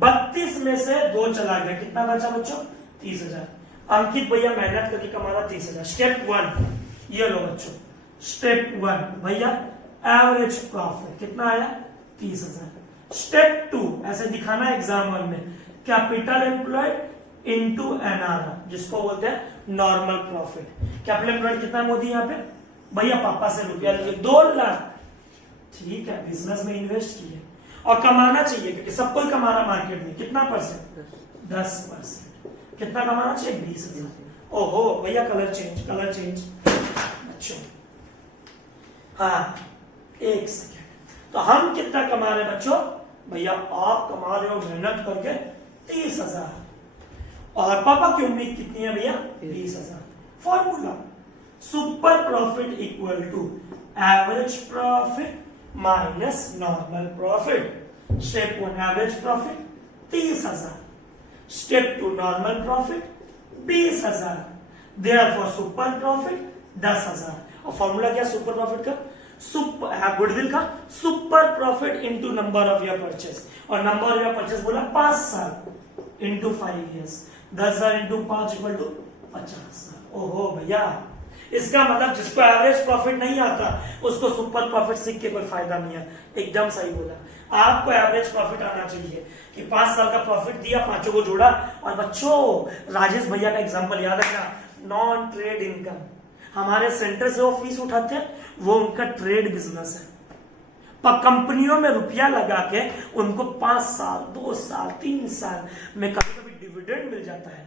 32 में से 2 चला गया, कितना बचा बच्चों? 30,000। अंकित भैया मेहनत करके कमा रहा 30,000। स्टेप 1 ये लो बच्चों, स्टेप 1 भैया एवरेज प्रॉफिट कितना आया? 30,000। स्टेप 2 ऐसे दिखाना एग्जाम हॉल में, कैपिटल एम्प्लॉयड इनटू एनआरआर जिसको बोलते हैं नॉर्मल प्रॉफिट। कैपिटल एम्प्लॉयड कितना मोदी यहाँ पे? भैया पापा से रुपया लीजिए 2 लाख, ठीक है, बिजनेस में इन्वेस्ट किए और कमाना चाहिए क्योंकि सब कोई कमा रहा मार्केट में। कितना परसेंट? 10%। कितना कमाना चाहिए? 20,000। ओहो भैया कलर चेंज अच्छा, हाँ एक सेकेंड। तो हम कितना कमा रहे हैं बच्चों? भैया आप कमा रहे हो मेहनत करके 30,000 और पापा की उम्मीद कितनी है भैया? 20,000। Formula super profit equal to average profit minus normal profit. Step 1 average profit 30,000, step 2 normal profit 20,000, therefore super profit 10,000। और फॉर्मूला क्या सुपर प्रॉफिट का? गुडविल का super profit into number of year purchase, और नंबर ऑफ ईयर परचेस बोला 5 साल into 5 years. 10,000 into 5 equal to 50,000। ओहो भैया, इसका मतलब जिसको एवरेज प्रॉफिट नहीं आता उसको सुपर प्रॉफिट सीख के कोई फायदा नहीं है। एकदम सही बोला। आपको एवरेज प्रॉफिट आना चाहिए कि 5 साल का प्रॉफिट दिया, 5 को जोड़ा। और बच्चों राजेश भैया का एग्जांपल याद रखना, नॉन ट्रेड इनकम। हमारे सेंटर से वो फीस उठाते हैं, वो उनका ट्रेड बिजनेस है। पर कंपनियों में रुपया लगा के उनको 5 साल 2 साल 3 साल में कभी कभी डिविडेंड मिल जाता है,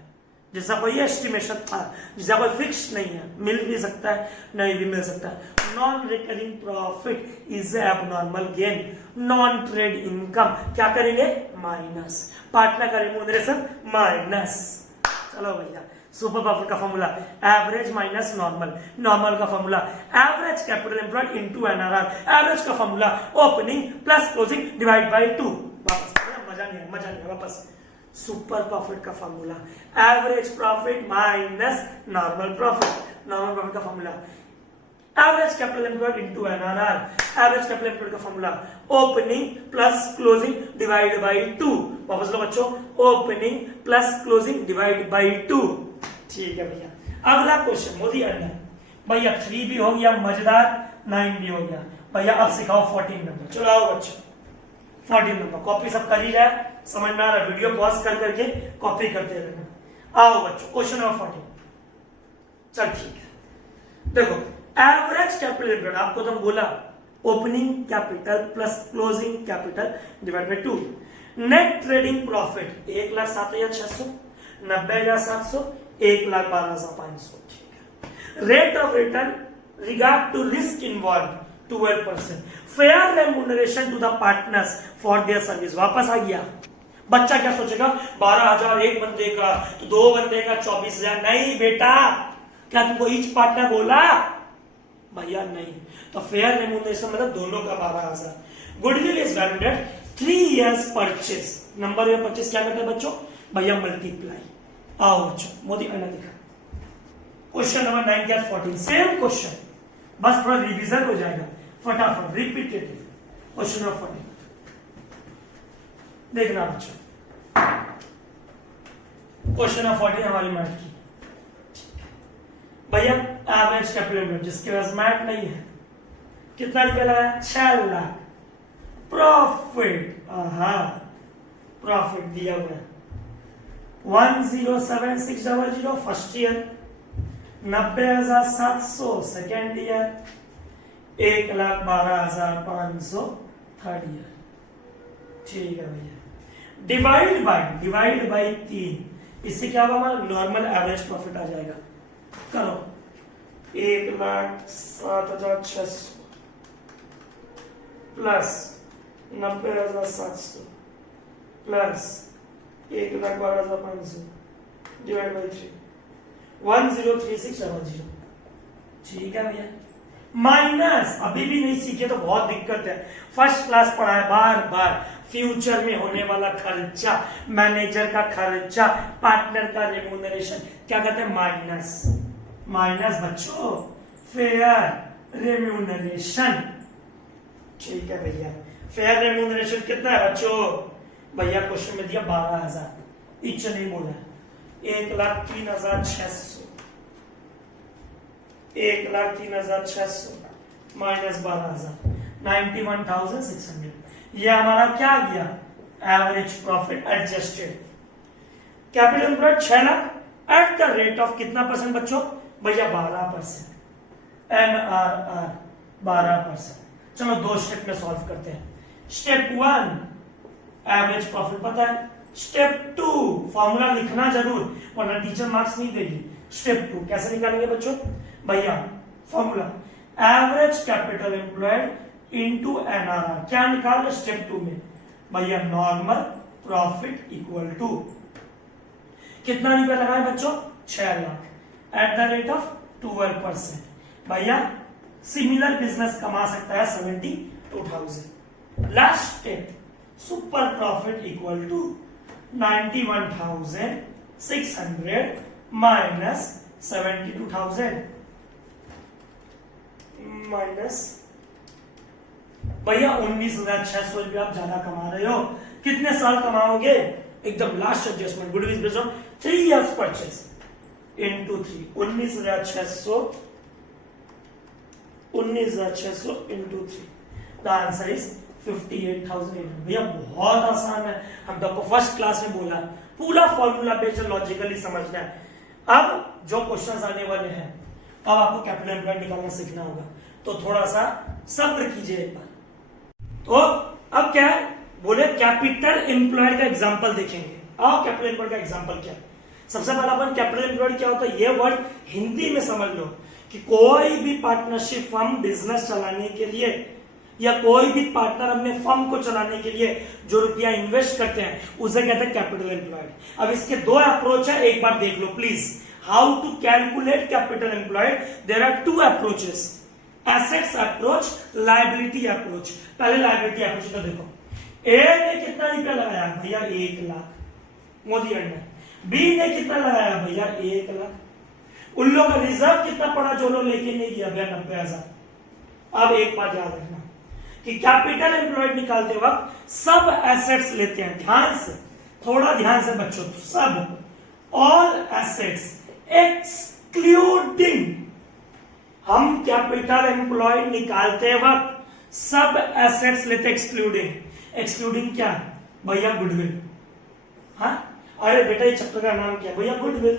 जैसा कोई एस्टिमेशन था, जैसा कोई फिक्स नहीं है, मिल भी सकता है नहीं भी मिल सकता है। Non recurring profit is abnormal gain. Non trade income क्या करेंगे? माइनस। पार्टनर का रेम्यूनरेशन माइनस। चलो भैया, सुपर प्रॉफिट का formula average minus normal, normal का formula average capital employed into NRR, average का formula opening plus closing divide by 2। वापस मजा नहीं है वापस। सुपर प्रॉफिट का formula average profit minus normal profit, normal profit का formula average capital employed into NRR, average capital employed का formula opening plus closing divide by 2। वापस लो बच्चों, opening plus closing divide by 2। ठीक है भैया। अगला क्वेश्चन मोदी अंडर। भैया 3 भी हो गया मजेदार, 9 भी हो गया। भैया अब सिखाओ 14 नंबर। चलो आओ बच्चों, 14 नंबर कॉपी सब कर ही जाए, समझ में आ रहा है? वीडियो पॉज कर करके कॉपी करते रहना। आओ बच्चों क्वेश्चन नंबर 14। चल ठीक है, देखो एवरेज कैपिटल एम्प्लॉयड आपको तो बोला opening capital plus closing capital divide by 2। Net trading profit 1,07,600, 90,700, 1,12,500। ठीक है। Rate of return regard to risk involve 12%। Fair remuneration to the partners for their service. वापस आ गया। बच्चा क्या सोचेगा? 12,000 एक बंदे का तो 2 बंदे का 24,000। नहीं बेटा, क्या तुमको ईच पार्टनर बोला? भैया नहीं। तो फेयर रेम्यूनरेशन मतलब दोनों का 12,000। Goodwill is valued 3 years purchase. Number of purchase क्या करते हैं बच्चों? भैया मल्टीप्लाई। आओ बच्चों मोदी अन्ना दिखा। क्वेश्चन नंबर 9 क्या 14 सेम क्वेश्चन, बस थोड़ा रिवीजन हो जाएगा फटाफट, रिपीटेटिव। क्वेश्चन नंबर 14 देखना बच्चों। क्वेश्चन नंबर 14 हमारी मैथ की। भैया एवरेज कैपिटल एम्प्लॉयड जिसके पास मैथ नहीं है कितना निकला है? 6 लाख। प्रॉफिट, प्रॉफिट दिया हुआ है 107600 first year, 90,700 second year, 1,12,500 third year. ठीक है भैया। डिवाइड बाय 3, इससे क्या होगा? हमारा नॉर्मल एवरेज प्रॉफिट आ जाएगा। करो 1,07,600 प्लस 90,700 प्लस 1,12,500 डिवाइड बाई 3, 103600। ठीक है भैया। माइनस अभी भी नहीं सीखे तो बहुत दिक्कत है। फर्स्ट क्लास पढ़ा है बार बार। फ्यूचर में होने वाला खर्चा, मैनेजर का खर्चा, पार्टनर का रेम्यूनरेशन क्या कहते हैं? माइनस। माइनस बच्चों फेयर रेम्यूनरेशन। ठीक है भैया, फेयर रेम्यूनरेशन कितना है बच्चों? भैया क्वेश्चन में दिया 12,000, इच नहीं बोला, 1,03,600, 1,03,600 माइनस 12,000, 91,600। ये हमारा क्या आ गया? Average profit adjusted. Capital employed 6 lakh at the rate of कितना परसेंट बच्चों? भैया 12%। NRR 12%। चलो 2 स्टेप में सॉल्व करते हैं। स्टेप 1 एवरेज प्रॉफिट पता है, स्टेप 2 फॉर्मूला लिखना जरूर वरना टीचर मार्क्स नहीं देगी। स्टेप 2 कैसे निकालेंगे बच्चों? भैया formula average capital employed into NRR. क्या निकाल स्टेप 2 में? भैया नॉर्मल प्रॉफिट इक्वल टू कितना रुपया लगाए बच्चों? 6 lakh at the rate of 12%। भैया सिमिलर बिजनेस कमा सकता है 72,000। Last step super profit equal to 91,600 minus 72,000 minus भैया 19,600 रुपया आप ज्यादा कमा रहे हो। कितने साल कमाओगे? एकदम last adjustment goodwill based on 3 years purchase into 3 19,600 into 3 the answer is 58,800। भैया बहुत आसान है, हम तो फर्स्ट क्लास में बोला पूरा फॉर्मूला बेस्ड लॉजिकली समझना है। अब जो क्वेश्चंस आने वाले हैं अब आपको कैपिटल एम्प्लॉयड निकालना सीखना होगा, तो थोड़ा सा सब्र कीजिए एक बार। तो अब क्या है बोले कैपिटल एम्प्लॉयड का एग्जांपल देखेंगे। आओ कैपिटल एम्प्लॉयड का एग्जांपल क्या है? सबसे पहला अपन कैपिटल एम्प्लॉयड क्या होता है ये वर्ड हिंदी में समझ लो कि कोई भी पार्टनरशिप फर्म बिजनेस चलाने के लिए या कोई भी पार्टनर अपने फर्म को चलाने के लिए जो रुपया इन्वेस्ट करते हैं उसे कहते हैं कैपिटल एम्प्लॉयड। अब इसके 2 अप्रोच है, एक बार देख लो please. How to calculate capital employed? There are 2 approaches, assets approach, liability approach. पहले लायबिलिटी अप्रोच को देखो। ए ने कितना रुपया लगाया? भैया 1 लाख मोदी ने। बी ने कितना लगाया? भैया 1 लाख। उन लोगों का रिजर्व कितना पड़ा जो लोग लेके नहीं गया? भैया 90,000। अब एक बात याद रखना कि कैपिटल एम्प्लॉयड निकालते वक्त सब एसेट्स लेते हैं। ध्यान से, थोड़ा ध्यान से बच्चों, सब ऑल एसेट्स एक्सक्लूडिंग। हम कैपिटल एम्प्लॉयड निकालते वक्त सब एसेट्स लेते एक्सक्लूडिंग। एक्सक्लूडिंग क्या? भैया गुडविल। हाँ अरे बेटा ये चैप्टर का नाम क्या? भैया गुडविल।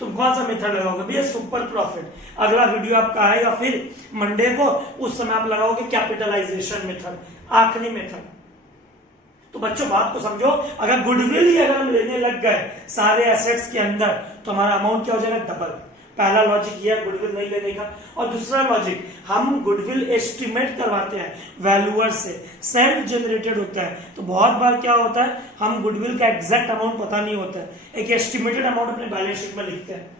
तुम कौन सा मेथड लगाओगे? भैया सुपर प्रॉफिट। अगला वीडियो आपका आएगा फिर मंडे को, उस समय आप लगाओगे कैपिटलाइजेशन मेथड, आखिरी मेथड। तो बच्चों बात को समझो, अगर गुडविल ही अगर हम लेने लग गए सारे एसेट्स के अंदर तो हमारा अमाउंट क्या हो जाएगा? डबल। पहला लॉजिक ये है गुडविल नहीं लेने का। और दूसरा लॉजिक, हम गुडविल एस्टिमेट करवाते हैं वैल्यूअर से, सेल्फ जनरेटेड होता है। तो बहुत बार क्या होता है हम गुडविल का एग्जैक्ट अमाउंट पता नहीं होता है, एक एस्टिमेटेड अमाउंट अपने बैलेंस शीट में लिखते हैं,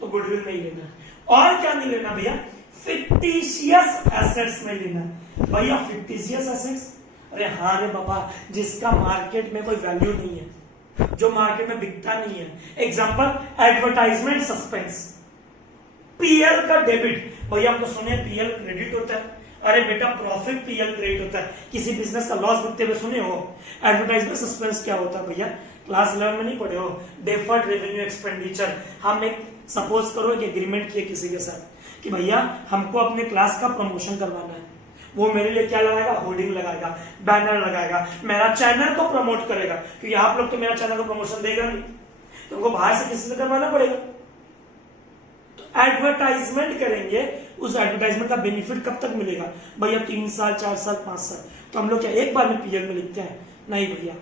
तो गुडविल नहीं लेना। और क्या नहीं लेना भैया? फिक्टिशियस एसेट्स में लेना। भैया फिक्टिशियस एसेट्स, अरे हाँ रे बाबा, जिसका मार्केट में कोई वैल्यू नहीं है, जो मार्केट में बिकता नहीं है। एग्जांपल एडवर्टाइजमेंट सस्पेंस, पीएल का डेबिट। भैया आपको सुने पीएल क्रेडिट होता है? अरे बेटा प्रॉफिट पीएल क्रेडिट होता है। किसी बिजनेस का लॉस दिखते हुए सुने हो? एडवर्टाइजमेंट सस्पेंस क्या होता है भैया? क्लास 11 में नहीं पढ़े हो? Deferred revenue expenditure. हम एक सपोज करो एक एग्रीमेंट किए किसी के साथ कि भैया हमको अपने क्लास का प्रमोशन करवाना है, वो मेरे लिए क्या लगाएगा? होर्डिंग लगाएगा, बैनर लगाएगा, मेरा चैनल को प्रमोट करेगा, क्योंकि आप लोग तो मेरा चैनल को प्रमोशन देगा नहीं, तो उनको बाहर से किसी से करवाना पड़ेगा। एडवर्टाइजमेंट करेंगे, उस एडवर्टाइजमेंट का बेनिफिट कब तक मिलेगा? भैया 3 साल 4 साल 5 साल। तो हम लोग क्या एक बार में पीएल में लिखते हैं? नहीं भैया,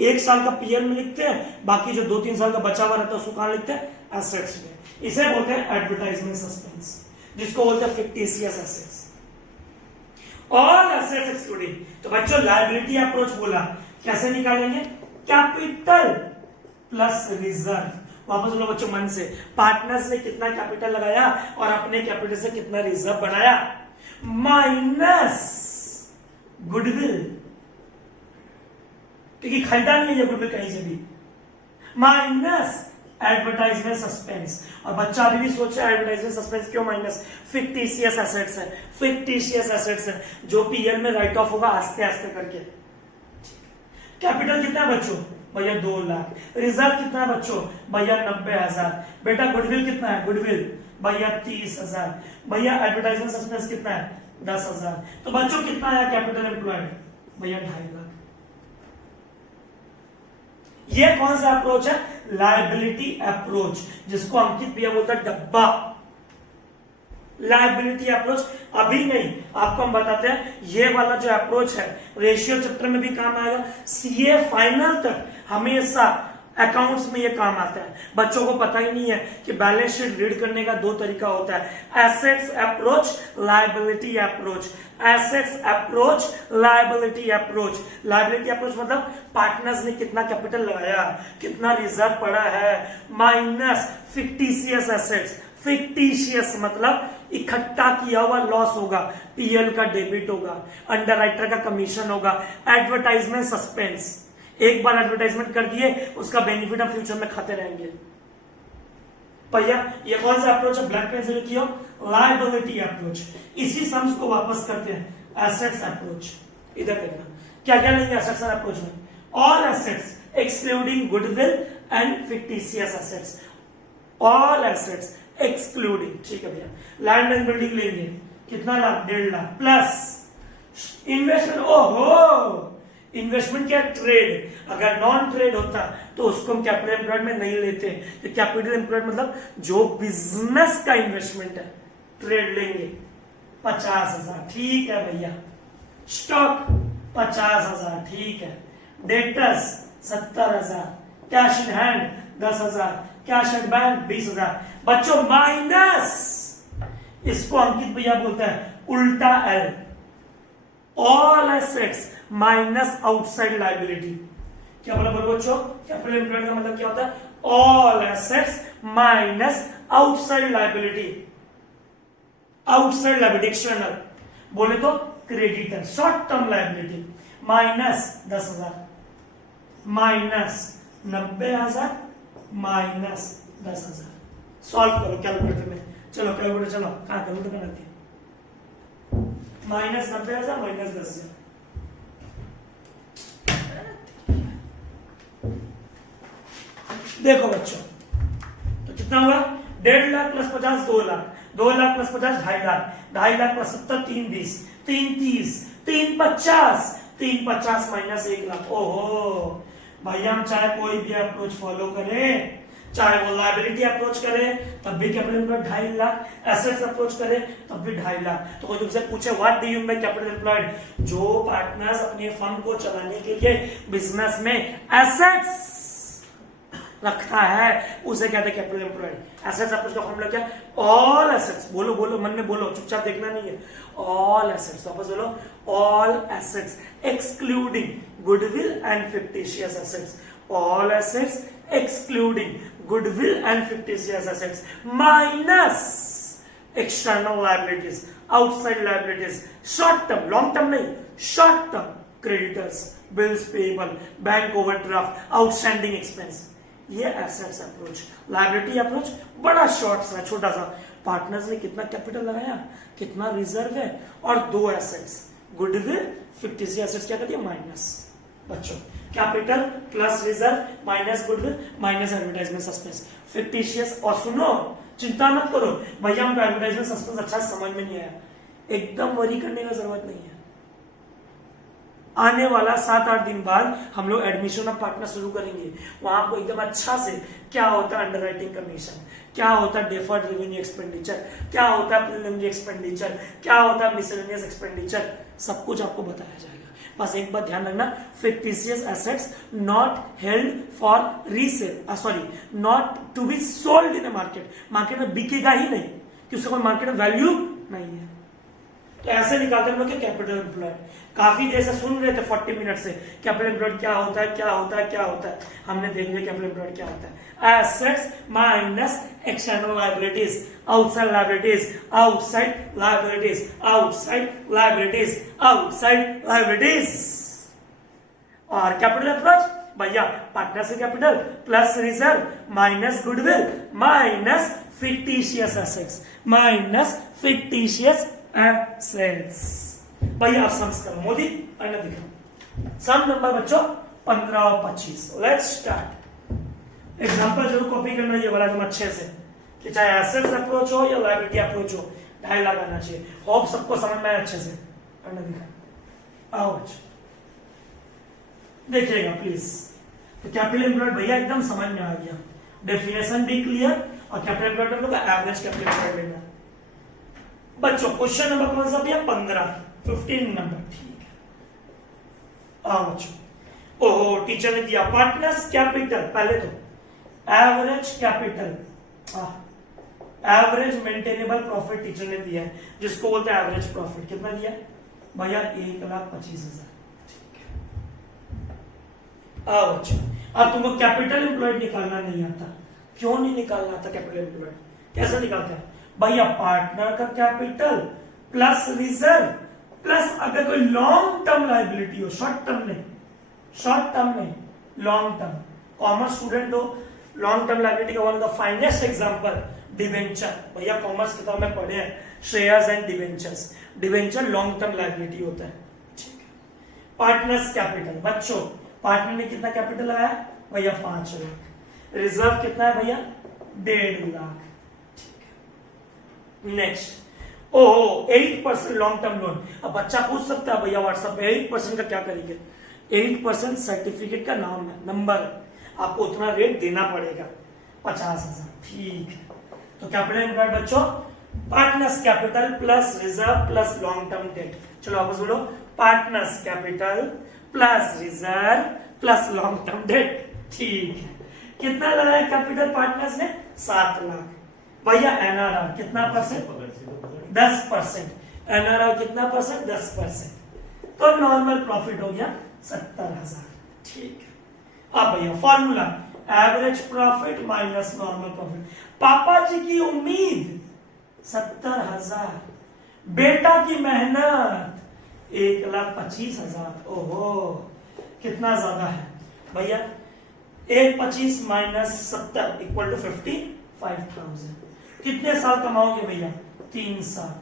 1 साल का पीएल में लिखते हैं, बाकी जो 2-3 साल का बचा हुआ रहता है उसको कहां लिखते हैं? एसेट्स में। इसे बोलते हैं एडवर्टाइजमेंट सस्पेंस, जिसको बोलते हैं fictitious assets. All assets excluding. तो बच्चों लायबिलिटी अप्रोच बोला, कैसे निकालेंगे? Capital plus reserve. वापस बोलो बच्चों मन से, पार्टनर्स ने कितना कैपिटल लगाया और अपने कैपिटल से कितना रिजर्व बनाया, माइनस गुडविल, क्योंकि खरीदा नहीं है गुडविल कहीं से भी, माइनस एडवर्टाइजमेंट सस्पेंस। और बच्चा अभी भी सोच रहा है एडवर्टाइजमेंट सस्पेंस क्यों माइनस, फिक्टिशियस एसेट्स है, फिक्टिशियस एसेट्स है जो पीएल में राइट ऑफ होगा आस्ते आस्ते करके। कैपिटल कितना है बच्चों, भैया 2 लाख। रिजर्व कितना है बच्चों, भैया 90,000। बेटा गुडविल कितना है, गुडविल भैया 30,000। भैया एडवर्टाइजमेंट सस्पेंस कितना है, 10,000। तो बच्चों कितना है कैपिटल एम्प्लॉयड, भैया 2.5 लाख। ये कौन सा अप्रोच है, लायबिलिटी अप्रोच, जिसको अंकित भैया बोलता है डब्बा। लायबिलिटी अप्रोच अभी नहीं, आपको हम बताते हैं ये वाला जो अप्रोच है रेशियो चैप्टर में भी काम आएगा, सीए फाइनल तक हमेशा अकाउंट्स में ये काम आता है। बच्चों को पता ही नहीं है कि बैलेंस शीट रीड करने का 2 तरीका होता है, assets approach, liability approach. Assets approach, liability approach. Liability approach मतलब पार्टनर्स ने कितना कैपिटल लगाया, कितना रिजर्व पड़ा है, माइनस फिक्टिशियस एसेट्स। फिक्टिशियस मतलब इकट्ठा किया हुआ लॉस होगा, पीएल का डेबिट होगा, अंडरराइटर का कमीशन होगा, एडवर्टाइजमेंट सस्पेंस। एक बार एडवर्टाइजमेंट कर दिए उसका बेनिफिट हम फ्यूचर में खाते रहेंगे। भैया ये कौन सा अप्रोच है, ब्लैक पेन से लिखियो, लायबिलिटी अप्रोच। इसी सम्स को वापस करते हैं, एसेट्स अप्रोच। इधर देखना क्या क्या लेंगे एसेट्स अप्रोच में, all assets excluding goodwill and fictitious assets, all assets excluding. ठीक है भैया, लैंड एंड बिल्डिंग लेंगे कितना लाख, 1.5 लाख प्लस इन्वेस्टमेंट। ओहो, इन्वेस्टमेंट क्या, ट्रेड। अगर नॉन ट्रेड होता तो उसको हम कैपिटल एम्प्लॉयड में नहीं लेते। तो कैपिटल एम्प्लॉयड मतलब जो बिजनेस का इन्वेस्टमेंट है, ट्रेड लेंगे 50,000। ठीक है भैया, स्टॉक 50,000। ठीक है, debtors 70,000, cash in hand 10,000, cash at bank 20,000। बच्चों माइनस, इसको अंकित भैया बोलता है उल्टा L, all assets minus outside liability. क्या बोला बच्चों, कैपिटल एम्प्लॉयड का मतलब क्या होता है, all assets minus outside liability. Outside liability external, बोले तो creditor, short term liability minus 10,000, minus 90,000, minus 10,000। Solve करो कैलकुलेटर में, चलो कैलकुलेटर चलो, कहां कैलकुलेटर बनाती है, माइनस 90,000 माइनस 10,000। देखो बच्चों तो कितना हुआ, 1.5 lakh plus 50 2 lakh, 2 lakh plus 50 2.5 lakh, 2.5 lakh plus 70 3 20, 3 30, 3 50, 3 50 minus 1 lakh. ओहो भैया, हम चाहे कोई भी अप्रोच फॉलो करें, चाहे वो लायबिलिटी अप्रोच करें तब भी capital employed 2.5 lakh, assets approach करें तब भी 2.5 लाख। तो कोई तुमसे पूछे what do you mean by capital employed, जो पार्टनर्स अपने फर्म को चलाने के लिए बिजनेस में एसेट्स रखता है उसे कहते हैं कैपिटल एम्प्लॉयड। एसेट्स अप्रोच का फॉर्मूला क्या, ऑल एसेट्स, बोलो बोलो मन में बोलो, चुपचाप देखना नहीं है, ऑल एसेट्स, वापस बोलो, all assets excluding goodwill and fictitious assets, all assets excluding goodwill and fictitious assets minus external liabilities, outside liabilities, short term, long term नहीं, short term creditors, bills payable, bank overdraft, outstanding expense। ये assets approach, liability approach बड़ा short सा, छोटा सा, partners ने कितना capital लगाया, कितना रिजर्व है, और 2 assets, goodwill, fictitious assets क्या कर दिया, माइनस। बच्चों capital plus reserve minus goodwill minus advertisement suspense, fictitious. और सुनो, चिंता मत करो भैया, हमको एडवर्टाइजमेंट सस्पेंस अच्छा समझ में नहीं आया, एकदम वरी करने का जरूरत नहीं है। आने वाला 7-8 दिन बाद हम लोग एडमिशन ऑफ पार्टनर शुरू करेंगे, वहां आपको एकदम अच्छा से क्या होता है अंडरराइटिंग कमीशन, क्या होता है डेफर्ड रेवेन्यू एक्सपेंडिचर, क्या होता है प्रीलिमिनरी एक्सपेंडिचर, क्या होता है मिसलेनियस एक्सपेंडिचर, सब कुछ आपको बताया जाएगा। बस एक बात ध्यान रखना, fictitious assets not held for resale, sorry not to be sold in market, market में बिकेगा ही नहीं कि उसका कोई मार्केट में वैल्यू नहीं है। तो ऐसे निकालते हम लोग कैपिटल एम्प्लॉयड। काफी देर से सुन रहे थे 40 मिनट से कैपिटल एम्प्लॉयड क्या होता है, क्या होता है, क्या होता है, हमने देख लिया कैपिटल एम्प्लॉयड क्या होता है, assets minus external liabilities, outside liabilities, outside liabilities, outside liabilities, outside liabilities. और कैपिटल अप्रोच भैया partnership capital plus reserve minus goodwill minus fictitious assets भैया आप समझ करो मोदी अन्य दिखाओ सम नंबर बच्चों 15 और 25। Let's start. एग्जांपल जरूर कॉपी करना ये वाला एकदम अच्छे से कि चाहे एसेट्स अप्रोच हो या लायबिलिटी अप्रोच हो 2.5 लाख आना चाहिए। होप सबको समझ में आए अच्छे से। अन्य दिखाओ आओ बच्चों देखिएगा प्लीज। तो कैपिटल एम्प्लॉयड भैया एकदम समझ में आ गया, डेफिनेशन भी क्लियर और कैपिटल एम्प्लॉयड का एवरेज कैपिटल एम्प्लॉयड लेना। बच्चों क्वेश्चन नंबर कौन सा भैया 15 नंबर ठीक है। आओ बच्चों ओहो टीचर ने दिया पार्टनर्स कैपिटल पहले तो average capital average maintainable profit teacher ने दिया है जिसको बोलते हैं एवरेज प्रॉफिट। कितना दिया भैया 1,25,000। आओ अच्छा अब तुमको कैपिटल एम्प्लॉयड निकालना नहीं आता। क्यों नहीं निकालना आता कैपिटल एम्प्लॉयड? कैसे निकालते हैं भैया पार्टनर का कैपिटल प्लस रिजर्व प्लस अगर कोई लॉन्ग टर्म लायबिलिटी हो, शॉर्ट टर्म नहीं लॉन्ग टर्म। कॉमर्स स्टूडेंट हो, लॉन्ग टर्म लायबिलिटी का one of the finest example debenture. भैया कॉमर्स किताब में पढ़े हैं shares and debentures. Debenture long term liability होता है ठीक है। पार्टनर्स कैपिटल बच्चों पार्टनर ने कितना कैपिटल लगाया भैया 5 लाख। रिजर्व कितना है भैया 1.5 लाख ठीक है। नेक्स्ट ओहो 8% लॉन्ग टर्म लोन। अब बच्चा पूछ सकता है भैया व्हाट्सएप पे 8% का क्या करेंगे? 8% सर्टिफिकेट का नाम है, नंबर है, आपको उतना रेट देना पड़ेगा 50,000 ठीक है। तो कैपिटल एम्प्लॉयड बच्चों partners capital plus reserve plus long term date. चलो वापस बोलो partners capital plus reserve plus long term date ठीक है। कितना लगाया कैपिटल पार्टनर्स ने 7 लाख। भैया एनआरआर कितना परसेंट 10%। एनआरआर कितना परसेंट 10%। तो नॉर्मल प्रॉफिट हो गया 70,000 ठीक है। अब भैया formula average profit minus normal profit. पापा जी की उम्मीद 70,000, बेटा की मेहनत 1,25,000। ओहो कितना ज्यादा है भैया 1,25 माइनस 70 इक्वल टू 55,000। कितने साल कमाओगे भैया 3 साल।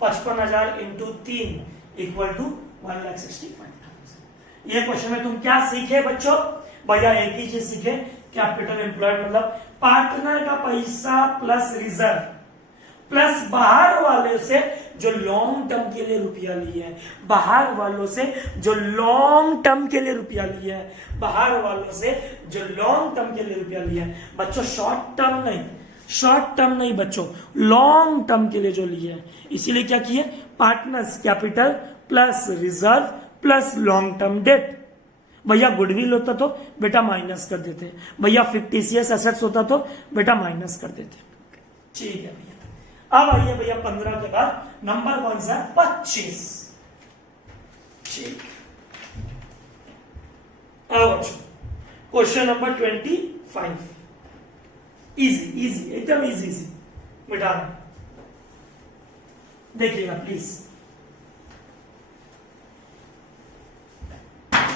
55,000 इंटू 3 इक्वल टू 1,65,000। ये क्वेश्चन में तुम क्या सीखे बच्चों? भैया एक ही चीज सीखे कैपिटल एम्प्लॉयड मतलब पार्टनर का पैसा प्लस रिजर्व प्लस बाहर वाले से जो लॉन्ग टर्म के लिए रुपया लिए है, बाहर वालों से जो लॉन्ग टर्म के लिए रुपया लिया है, बाहर वालों से जो लॉन्ग टर्म के लिए रुपया लिया है बच्चों, शॉर्ट टर्म नहीं बच्चों, लॉन्ग टर्म के लिए जो लिया है। इसीलिए क्या किए partners capital plus reserve plus long term date. भैया गुडविल होता तो बेटा माइनस कर देते, भैया फिक्टिशियस एसेट्स होता तो बेटा माइनस कर देते ठीक है भैया। अब आइए भैया 15 के बाद नंबर कौन सा 25 ठीक। क्वेश्चन नंबर 25 इजी एकदम इजी बेटा देखिएगा प्लीज।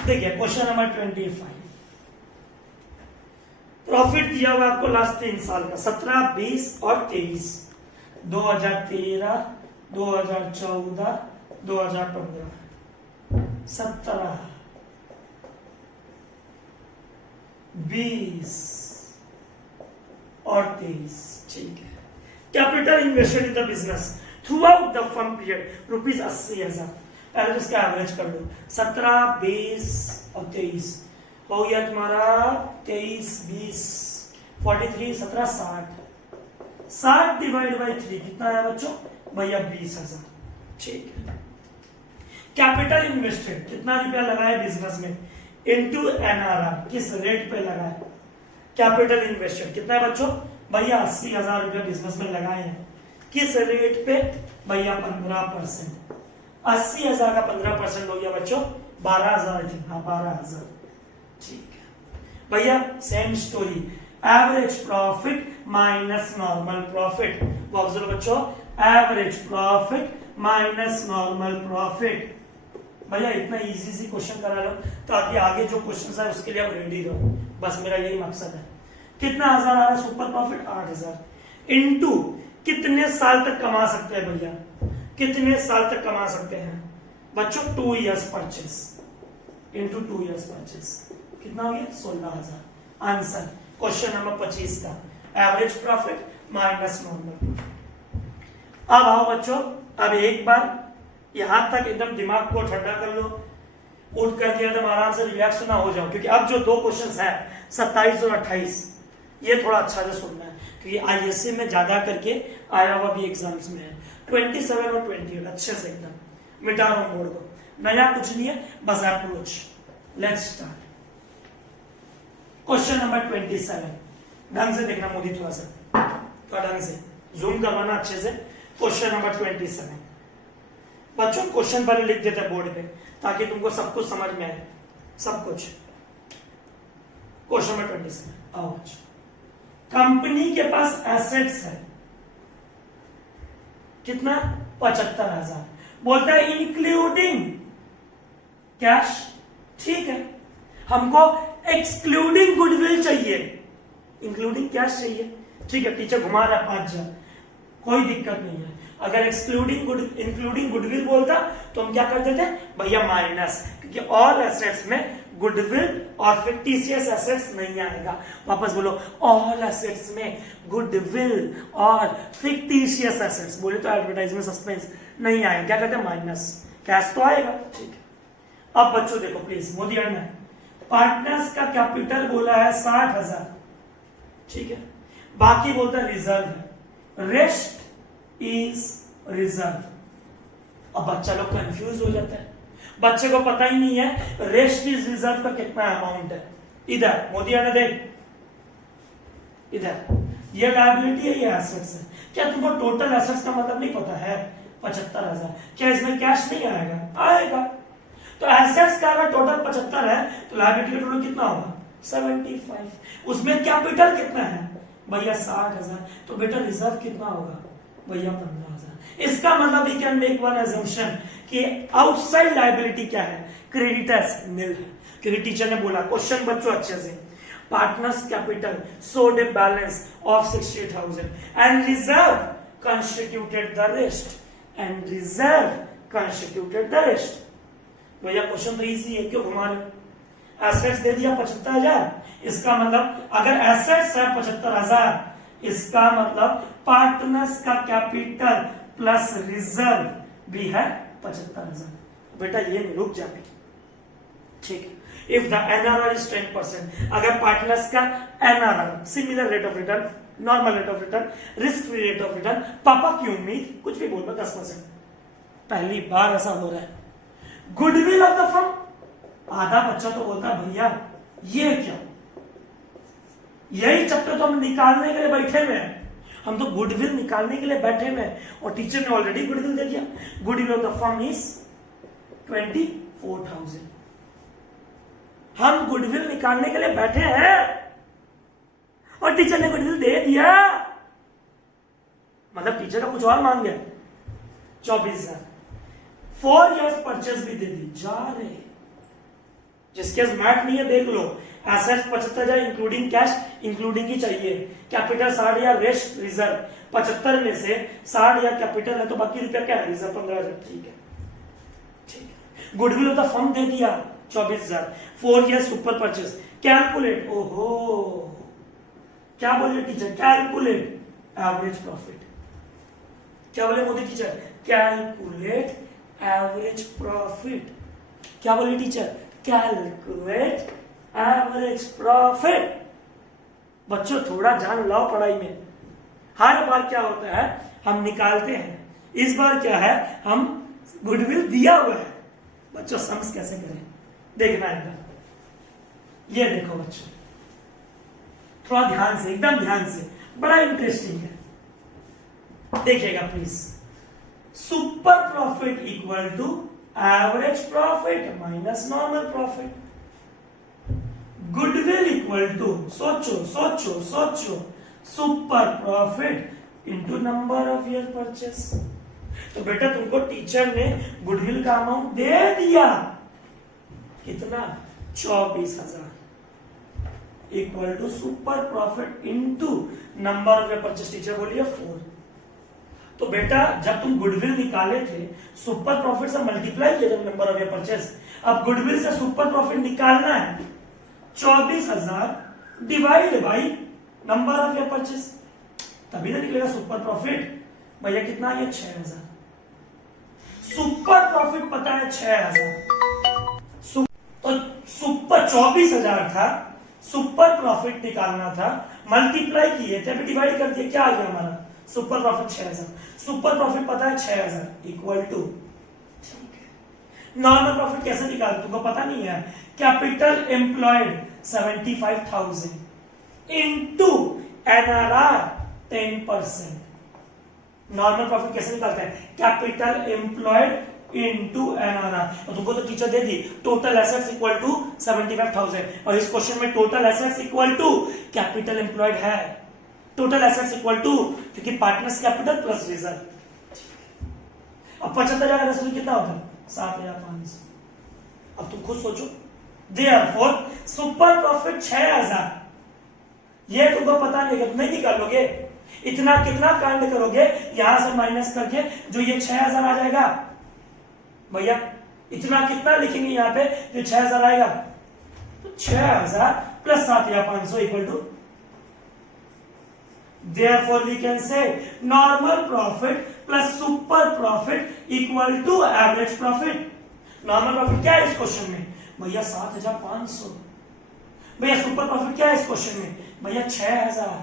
देखिए क्वेश्चन नंबर 25 प्रॉफिट दिया हुआ आपको लास्ट 3 साल का 17, 20 और 23। 2013, 2014, 2015, 17, 20 और 23 ठीक है। Capital invested in the business through out the firm period ₹80,000। पहले तो इसका एवरेज कर लो 17, 20 और 23 हो गया तुम्हारा 23, 20, 43, 17, 60 डिवाइड बाई 3 कितना है बच्चों भैया 20,000 ठीक है। कैपिटल इन्वेस्टेड कितना रुपया लगाए बिजनेस में इनटू एनआरआर किस रेट पे लगाए। कैपिटल इन्वेस्टेड कितना है बच्चों भैया 80,000 रुपया बिजनेस में लगाए हैं किस रेट पे भैया 15%। 80,000 का 15% हो गया बच्चों 12,000 थी। हाँ 12,000 ठीक है भैया। Same story average profit minus normal profit. बच्चों average profit minus normal profit भैया इतना इजी सी क्वेश्चन करा लो ताकि आगे जो क्वेश्चन है उसके लिए आप रेडी रहो, बस मेरा यही मकसद है। कितना हजार आ रहा है सुपर प्रॉफिट 8000 इनटू कितने साल तक कमा सकते हैं भैया, कितने साल तक कमा सकते हैं बच्चों, 2 years purchase into 2 years purchase कितना हो गया 16000। आंसर क्वेश्चन नंबर 25 का एवरेज प्रॉफिट माइनस नॉर्मल। अब आओ बच्चों, अब एक बार यहां तक एकदम दिमाग को ठंडा कर लो, उठ कर दिया एकदम आराम से रिलैक्स ना हो जाओ, क्योंकि अब जो दो क्वेश्चंस हैं 27 और 28 ये थोड़ा अच्छा से सुनना है, क्योंकि आईएससी में ज्यादा करके आया हुआ भी एग्जाम्स में है। 27 और 28 अच्छे से एकदम मिटा रहा हूं बोर्ड को, नया कुछ नहीं है, बस approach. Let's start question number 27। ढंग से देखना मोदी, थोड़ा ढंग से जूम करवाना अच्छे से। क्वेश्चन नंबर 27 बच्चों, क्वेश्चन पहले लिख देते हैं बोर्ड पे ताकि तुमको सब कुछ समझ में आए, सब कुछ। क्वेश्चन नंबर 27 आओ बच्चों, कंपनी के पास एसेट्स है कितना 75,000, बोलता है इंक्लूडिंग कैश, ठीक है। हमको एक्सक्लूडिंग गुडविल चाहिए, इंक्लूडिंग कैश चाहिए, ठीक है। टीचर घुमा रहा है 5,000, कोई दिक्कत नहीं है। अगर इंक्लूडिंग गुडविल बोलता तो हम क्या करते थे भैया माइनस, क्योंकि ऑल एसेट्स में गुडविल और फिक्टिशियस एसेट्स नहीं आएगा। वापस बोलो, ऑल एसेट्स में गुडविल और फिक्टिशियस एसेट्स बोले तो एडवर्टाइजमेंट सस्पेंस नहीं आएगा, क्या कहते हैं माइनस, कैश तो आएगा, ठीक है। अब बच्चों देखो प्लीज, मोदी अण्णा पार्टनर्स का कैपिटल बोला है 60,000, ठीक है। बाकी बोलता है रिजर्व है, रेस्ट इज रिजर्व। अब बच्चा लोग कंफ्यूज हो जाता है, बच्चे को पता ही नहीं है रेस्ट इज रिजर्व का कितना अमाउंट है। इधर मोदी ने देख, इधर ये लायबिलिटी है, ये एसेट्स है। क्या तुमको टोटल एसेट्स का मतलब नहीं पता है 75,000, क्या इसमें कैश नहीं आएगा, आएगा। तो एसेट्स का अगर टोटल 75 है तो लायबिलिटी का टोटल कितना होगा 75। उसमें कैपिटल कितना है भैया 60,000, तो बेटा रिजर्व कितना होगा भैया 15,000। इसका मतलब we can make one assumption कि आउटसाइड लायबिलिटी क्या है, क्रेडिटर्स निल है, क्योंकि टीचर ने बोला क्वेश्चन बच्चों अच्छे से, partners capital showed a balance of 68,000 and reserve constituted the rest, and reserve constituted the rest। भैया क्वेश्चन तो इजी है, क्यों घुमा रहे, एसेट्स दे दिया 75,000, इसका मतलब अगर एसेट्स है 75,000, इसका मतलब पार्टनर्स का कैपिटल प्लस रिजर्व भी है 75,000। बेटा ये नहीं, रुक जाके, ठीक है। इफ द एनआरआर इज 10%, अगर पार्टनर्स का NRR similar rate of return, normal rate of return, risk free rate of return, पापा की उम्मीद कुछ भी बोल रहा 10%, पहली बार ऐसा हो रहा है। गुडविल ऑफ द फर्म, आधा बच्चा तो बोलता भैया ये क्या, यही चैप्टर तो हम निकालने के लिए बैठे हुए हैं, हम तो गुडविल निकालने के लिए बैठे हुए हैं और टीचर ने ऑलरेडी गुडविल दे दिया। Goodwill of the firm is 24,000, हम गुडविल निकालने के लिए बैठे हैं और टीचर ने गुडविल दे दिया, मतलब टीचर का कुछ और मांग गया 24,000। 4 years परचेस भी दे दी, जा रहे जिसके मैथ नहीं है देख लो, एसेट्स 75,000 इंक्लूडिंग कैश, इंक्लूडिंग ही चाहिए, कैपिटल 60,000 रेस्ट रिजर्व, 75 में से 60,000 कैपिटल है तो बाकी रुपया क्या है रिजर्व 15,000, ठीक है, ठीक है। गुडविल ऑफ द फर्म दे दिया 24,000, 4 years सुपर परचेस, कैलकुलेट, ओहो क्या बोले टीचर, कैलकुलेट एवरेज प्रॉफिट, क्या बोले Modi teacher, calculate average profit, क्या बोले टीचर, कैलकुलेट एवरेज प्रॉफिट। बच्चों थोड़ा जान लाओ पढ़ाई में, हर बार क्या होता है हम निकालते हैं, इस बार क्या है हम गुडविल दिया हुआ है। बच्चों सम्स कैसे करें देखना है, ये देखो बच्चों थोड़ा ध्यान से, एकदम ध्यान से, बड़ा इंटरेस्टिंग है, देखिएगा please. Super profit equal to average profit minus normal profit, goodwill equal to, सोचो सोचो सोचो, super profit into number of year purchase, तो बेटा तुमको टीचर ने गुडविल का अमाउंट दे दिया, कितना 24,000 equal to super profit into number of purchase. Teacher बोलिए 4। तो बेटा जब तुम गुडविल निकाले थे सुपर प्रॉफिट से मल्टीप्लाई किया था नंबर ऑफ परचेस, अब गुडविल से सुपर प्रॉफिट निकालना है 24,000 divide by number of purchase, तभी ना निकलेगा सुपर प्रॉफिट। भैया कितना आ गया 6,000। सुपर प्रॉफिट पता है 6,000, तो सुपर 24,000 था, सुपर प्रॉफिट निकालना था, मल्टीप्लाई किए थे, अभी डिवाइड कर दिया, क्या आ गया हमारा सुपर प्रॉफिट 6,000। सुपर प्रॉफिट पता है 6,000 इक्वल टू, नॉर्मल प्रॉफिट कैसे निकाल तुमको पता नहीं है, capital employed 75,000 into NRR 10%। Normal profit कैसे निकालते हैं, कैपिटल एम्प्लॉयड इनटू एनआरआर। और तुमको तो टीचर दे दी टोटल एसेट्स इक्वल टू 75,000, और इस क्वेश्चन में total assets equal to capital employed है, टोटल एसेट्स इक्वल टू, क्योंकि पार्टनर्स कैपिटल प्लस रिजर्व। अब 75,000 में कितना होता है 7,500। अब तुम खुद सोचो, देयरफॉर सुपर प्रॉफिट 6,000, ये तुमको पता नहीं है, नहीं निकालोगे, इतना कितना कांड करोगे यहां से माइनस करके, जो ये 6,000 आ जाएगा भैया, इतना कितना लिखेंगे यहां पे जो 6,000 आएगा, तो 6,000 plus 7,500 equal to, therefore we can say normal profit plus super profit equal to average profit। Normal profit क्या है इस क्वेश्चन में भैया 7,500। भैया सुपर प्रॉफिट क्या है इस क्वेश्चन में भैया 6,000।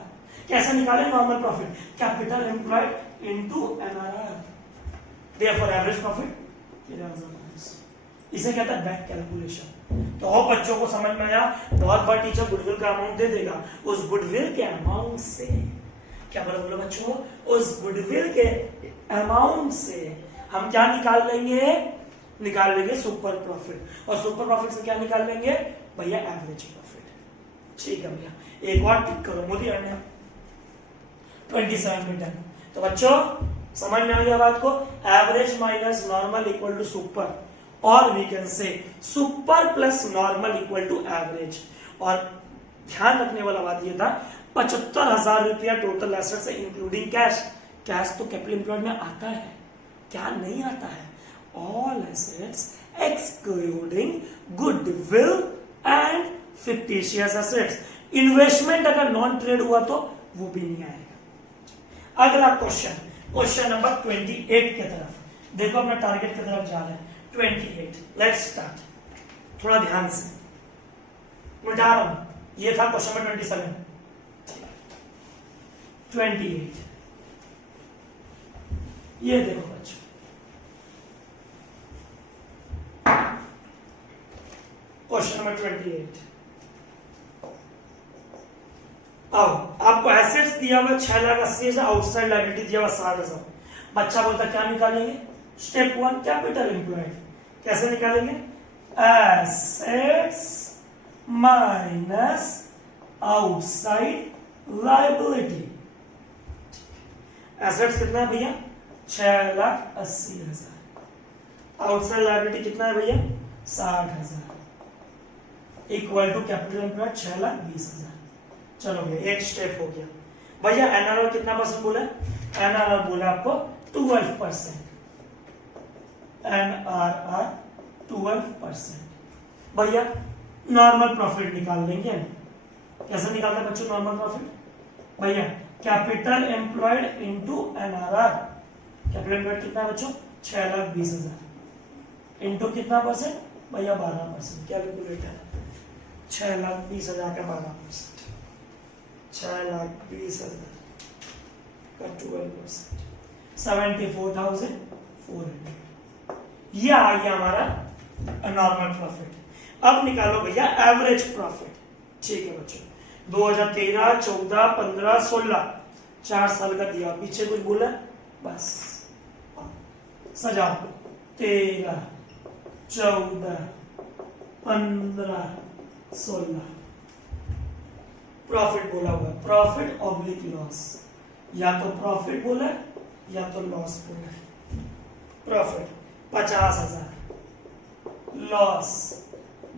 कैसे निकाले normal profit, capital employed into NRR, therefore average profit 13,500। इसे कहता है बैक कैलकुलेशन। तो हो बच्चों को समझ में आया, बहुत बार टीचर गुडविल का अमाउंट दे देगा, उस गुडविल के अमाउंट से, क्या बोलो बच्चों, उस गुडविल के अमाउंट से हम क्या निकाल लेंगे, निकाल लेंगे सुपर प्रॉफिट, और सुपर प्रॉफिट से क्या निकाल लेंगे भैया एवरेज प्रॉफिट। ठीक है भैया, एक और टिक करो, मोदी अन्य 27 में डन। तो बच्चों समझ में आ गया बात को, average minus normal equal to super, और we can say super plus normal equal to average. और ध्यान रखने वाला बात ये था 75,000 रुपया टोटल एसेट से इंक्लूडिंग कैश। कैश तो कैपिटल एम्प्लॉयड में आता है, क्या नहीं आता है, all assets excluding goodwill and fictitious assets. Investment अगर नॉन ट्रेड हुआ तो वो भी नहीं आएगा। अगला क्वेश्चन, क्वेश्चन नंबर 28 की तरफ देखो, अपना टारगेट की तरफ जा रहे हैं 28। लेट्स स्टार्ट, थोड़ा ध्यान से मिटा रहा हूं, ये था क्वेश्चन नंबर 27। 28 ये देखो बच्चों, क्वेश्चन नंबर 28। आओ, आपको एसेट्स दिया हुआ 6,80,000, आउटसाइड लायबिलिटी दिया हुआ 60,000। बच्चा बोलता क्या निकालेंगे, स्टेप 1 कैपिटल एम्प्लॉयड। कैसे निकालेंगे, assets minus outside liability. Assets कितना है भैया 6,80,000, आउटसाइड लायबिलिटी कितना है भैया 60,000, इक्वल टू कैपिटल एम्प्लॉयड 6,20,000। चलो भैया एक स्टेप हो गया। भैया एनआरआर कितना परसेंट बोला, एनआरआर बोला आपको 12%, एनआरआर 12%। भैया नॉर्मल प्रॉफिट निकाल देंगे, कैसे निकालते हैं बच्चों नॉर्मल प्रॉफिट, भैया capital employed into NRR. Capital employed कितना है बच्चों 6,20,000 इनटू कितना परसेंट भैया 12%। कैलकुलेटर 6,20,000 का 12%, 6,20,000 का 12%, 74,400। ये आ गया हमारा नॉर्मल प्रॉफिट। अब निकालो भैया एवरेज प्रॉफिट। ठीक है बच्चों, 2013, 14, 15, 16 4 साल का दिया, पीछे कुछ बोला बस सजाओ। 13, 14, 15, 16 प्रॉफिट बोला हुआ, प्रॉफिट ऑब्लिक लॉस, या तो प्रॉफिट बोला या तो लॉस बोला। प्रॉफिट 50,000, लॉस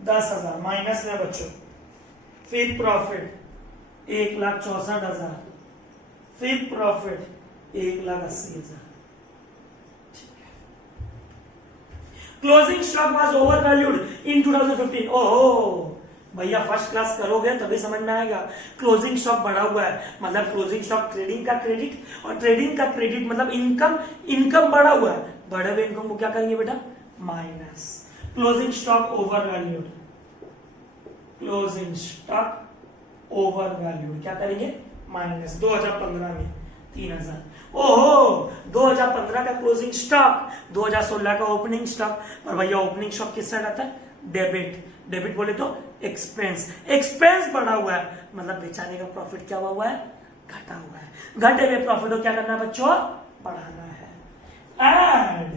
10,000 माइनस में बच्चों, फिर प्रॉफिट 1,64,000, फिर profit 1,80,000। Closing stock was over valued in 2015। ओहो भैया फर्स्ट क्लास करोगे तभी समझ में आएगा। क्लोजिंग स्टॉक बढ़ा हुआ है मतलब क्लोजिंग स्टॉक ट्रेडिंग का क्रेडिट, और ट्रेडिंग का क्रेडिट मतलब इनकम बढ़ा हुआ है। बढ़े हुए इनकम को क्या करेंगे बेटा? Minus. Closing stock over valued, closing stock over valued क्या करेंगे? माइनस। 2015 में 3,000। ओहो 2015 का क्लोजिंग स्टॉक, 2016 का ओपनिंग स्टॉक। पर भैया ओपनिंग स्टॉक किस साइड आता है? डेबिट। डेबिट बोले तो एक्सपेंस। एक्सपेंस बढ़ा हुआ है मतलब बेचाने का प्रॉफिट क्या हुआ है? घटा हुआ है। घटे हुए प्रॉफिट को क्या करना है बच्चों? बढ़ाना है। Add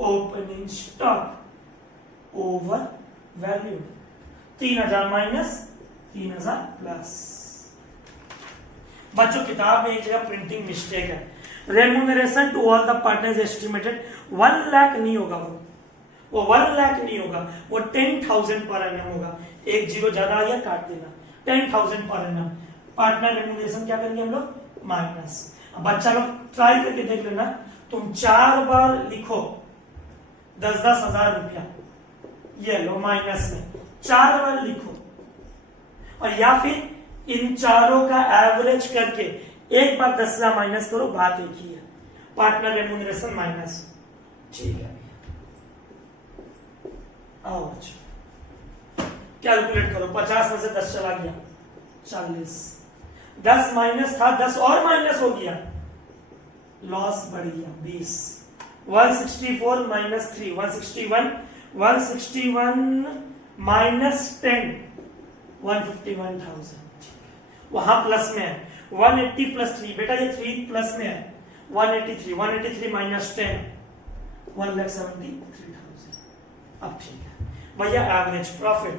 opening stock over valued, 3,000 minus 3,000 plus. बच्चों किताब में एक जगह प्रिंटिंग मिस्टेक है। Remuneration to all the partners estimated 1 lakh नहीं होगा, वो 1 लाख नहीं होगा, वो 10,000 पर एनम होगा। एक जीरो ज्यादा आ गया काट देना, 10,000 पर एनम। पार्टनर रेम्यूनरेशन क्या करेंगे हम लोग? माइनस। अब बच्चा लोग ट्राई करके देख लेना, तुम 4 बार लिखो 10-10 हजार रुपया, ये लो माइनस में 4 बार लिखो, और या फिर इन चारों का एवरेज करके एक बार 10,000 माइनस करो, बात एक ही है। पार्टनर रेम्यूनरेशन माइनस, ठीक है। आओ अच्छा कैलकुलेट करो, 50 में से 10 चला गया 40, 10 माइनस था 10 और माइनस हो गया, लॉस बढ़ गया 20। 164 माइनस 3 161, 161 माइनस 10 151,000। वहां प्लस में है 180 प्लस 3, बेटा ये 3 प्लस में है 183, 183 माइनस 10 1,73,000। अब ठीक है भैया एवरेज प्रॉफिट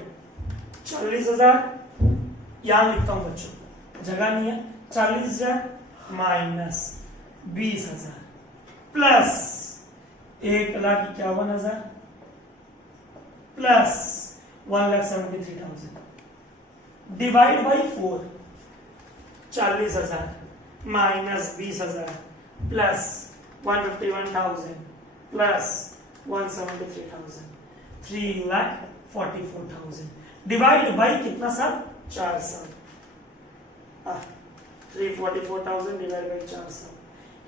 40,000, यहां लिखता हूं बच्चों जगह नहीं है, 40,000 minus 20,000 plus 1,51,000 plus 1,73,000 divide by 4, 40,000 minus 20,000 plus 151,000 plus 173,000, 3,44,000 divide by कितना साल? 4 साल। 344,000 डिवाइड बाई 4 साल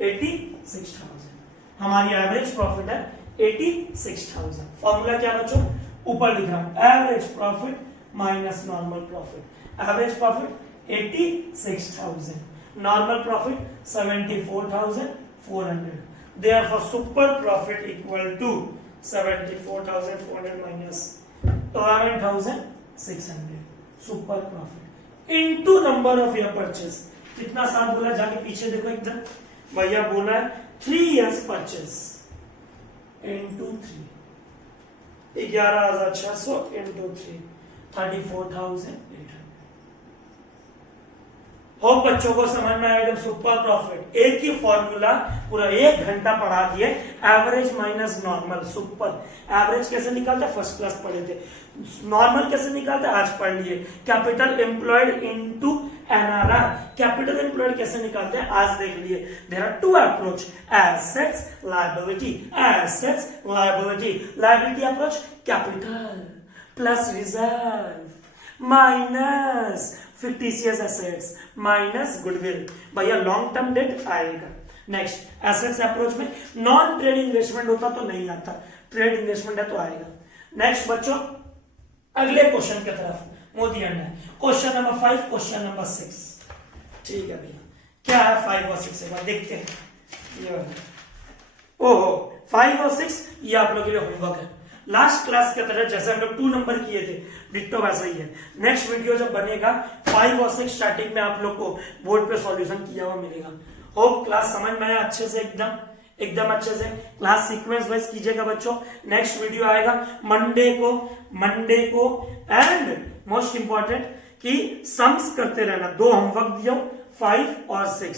86,000। हमारी एवरेज प्रॉफिट है 86,000। फॉर्मूला क्या बच्चों? ऊपर लिख रहा हूं, average profit minus normal profit. Average profit 86,000, normal profit 74,400। Therefore, super profit equal to 74,400 minus 11,600 super profit into number of year purchase. कितना साल बोला? जाके पीछे देखो एकदम, भैया बोला है 3 years purchase into 3, 11,600 into 3, 34,800। Hope बच्चों को समझ में आया एकदम सुपर प्रॉफिट। एक ही फॉर्मूला पूरा 1 घंटा पढ़ा दिए, average minus normal super. Average कैसे निकालते? फर्स्ट क्लास पढ़े थे। नॉर्मल कैसे निकालते? आज पढ़ लिए। Capital employed into NRR, capital employed कैसे निकालते हैं आज देख लिए। There are 2 approach, assets liability, assets liability. Liability approach capital plus reserve minus fictitious assets minus goodwill. भैया लॉन्ग टर्म डेट आएगा। नेक्स्ट एसेट्स अप्रोच में नॉन ट्रेड इन्वेस्टमेंट होता तो नहीं आता, ट्रेड इन्वेस्टमेंट है तो आएगा। नेक्स्ट बच्चों अगले क्वेश्चन की तरफ मोदी एंड है। Question number 5, question number 6। ठीक है भैया, क्या है 5 और 6 एक बार देखते हैं। ये ओहो 5 और 6 ये आप लोगों के लिए होमवर्क है। लास्ट क्लास के तरह जैसे हम लोग 2 नंबर किए थे डिट्टो वैसा ही है। नेक्स्ट वीडियो जब बनेगा 5 और 6 स्टार्टिंग में आप लोग को बोर्ड पे सॉल्यूशन किया हुआ मिलेगा। होप क्लास समझ में आया अच्छे से, एकदम अच्छे से। क्लास सीक्वेंस वाइज कीजिएगा बच्चों। नेक्स्ट वीडियो आएगा मंडे को एंड मोस्ट इंपॉर्टेंट कि सम्स करते रहना। 2 होमवर्क दिया 5 और 6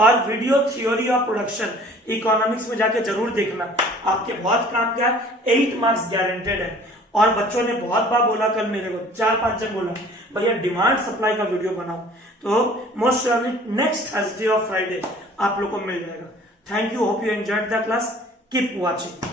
और video theory of production economics में जाके जरूर देखना, आपके बहुत काम का है, 8 मार्क्स गारंटेड है। और बच्चों ने बहुत बार बोला, कल मेरे को 4-5 जन बोला भैया डिमांड सप्लाई का वीडियो बनाओ, तो मोस्ट नेक्स्ट थर्सडे और फ्राइडे आप लोग को मिल जाएगा। Thank you, hope you enjoyed the class, keep watching.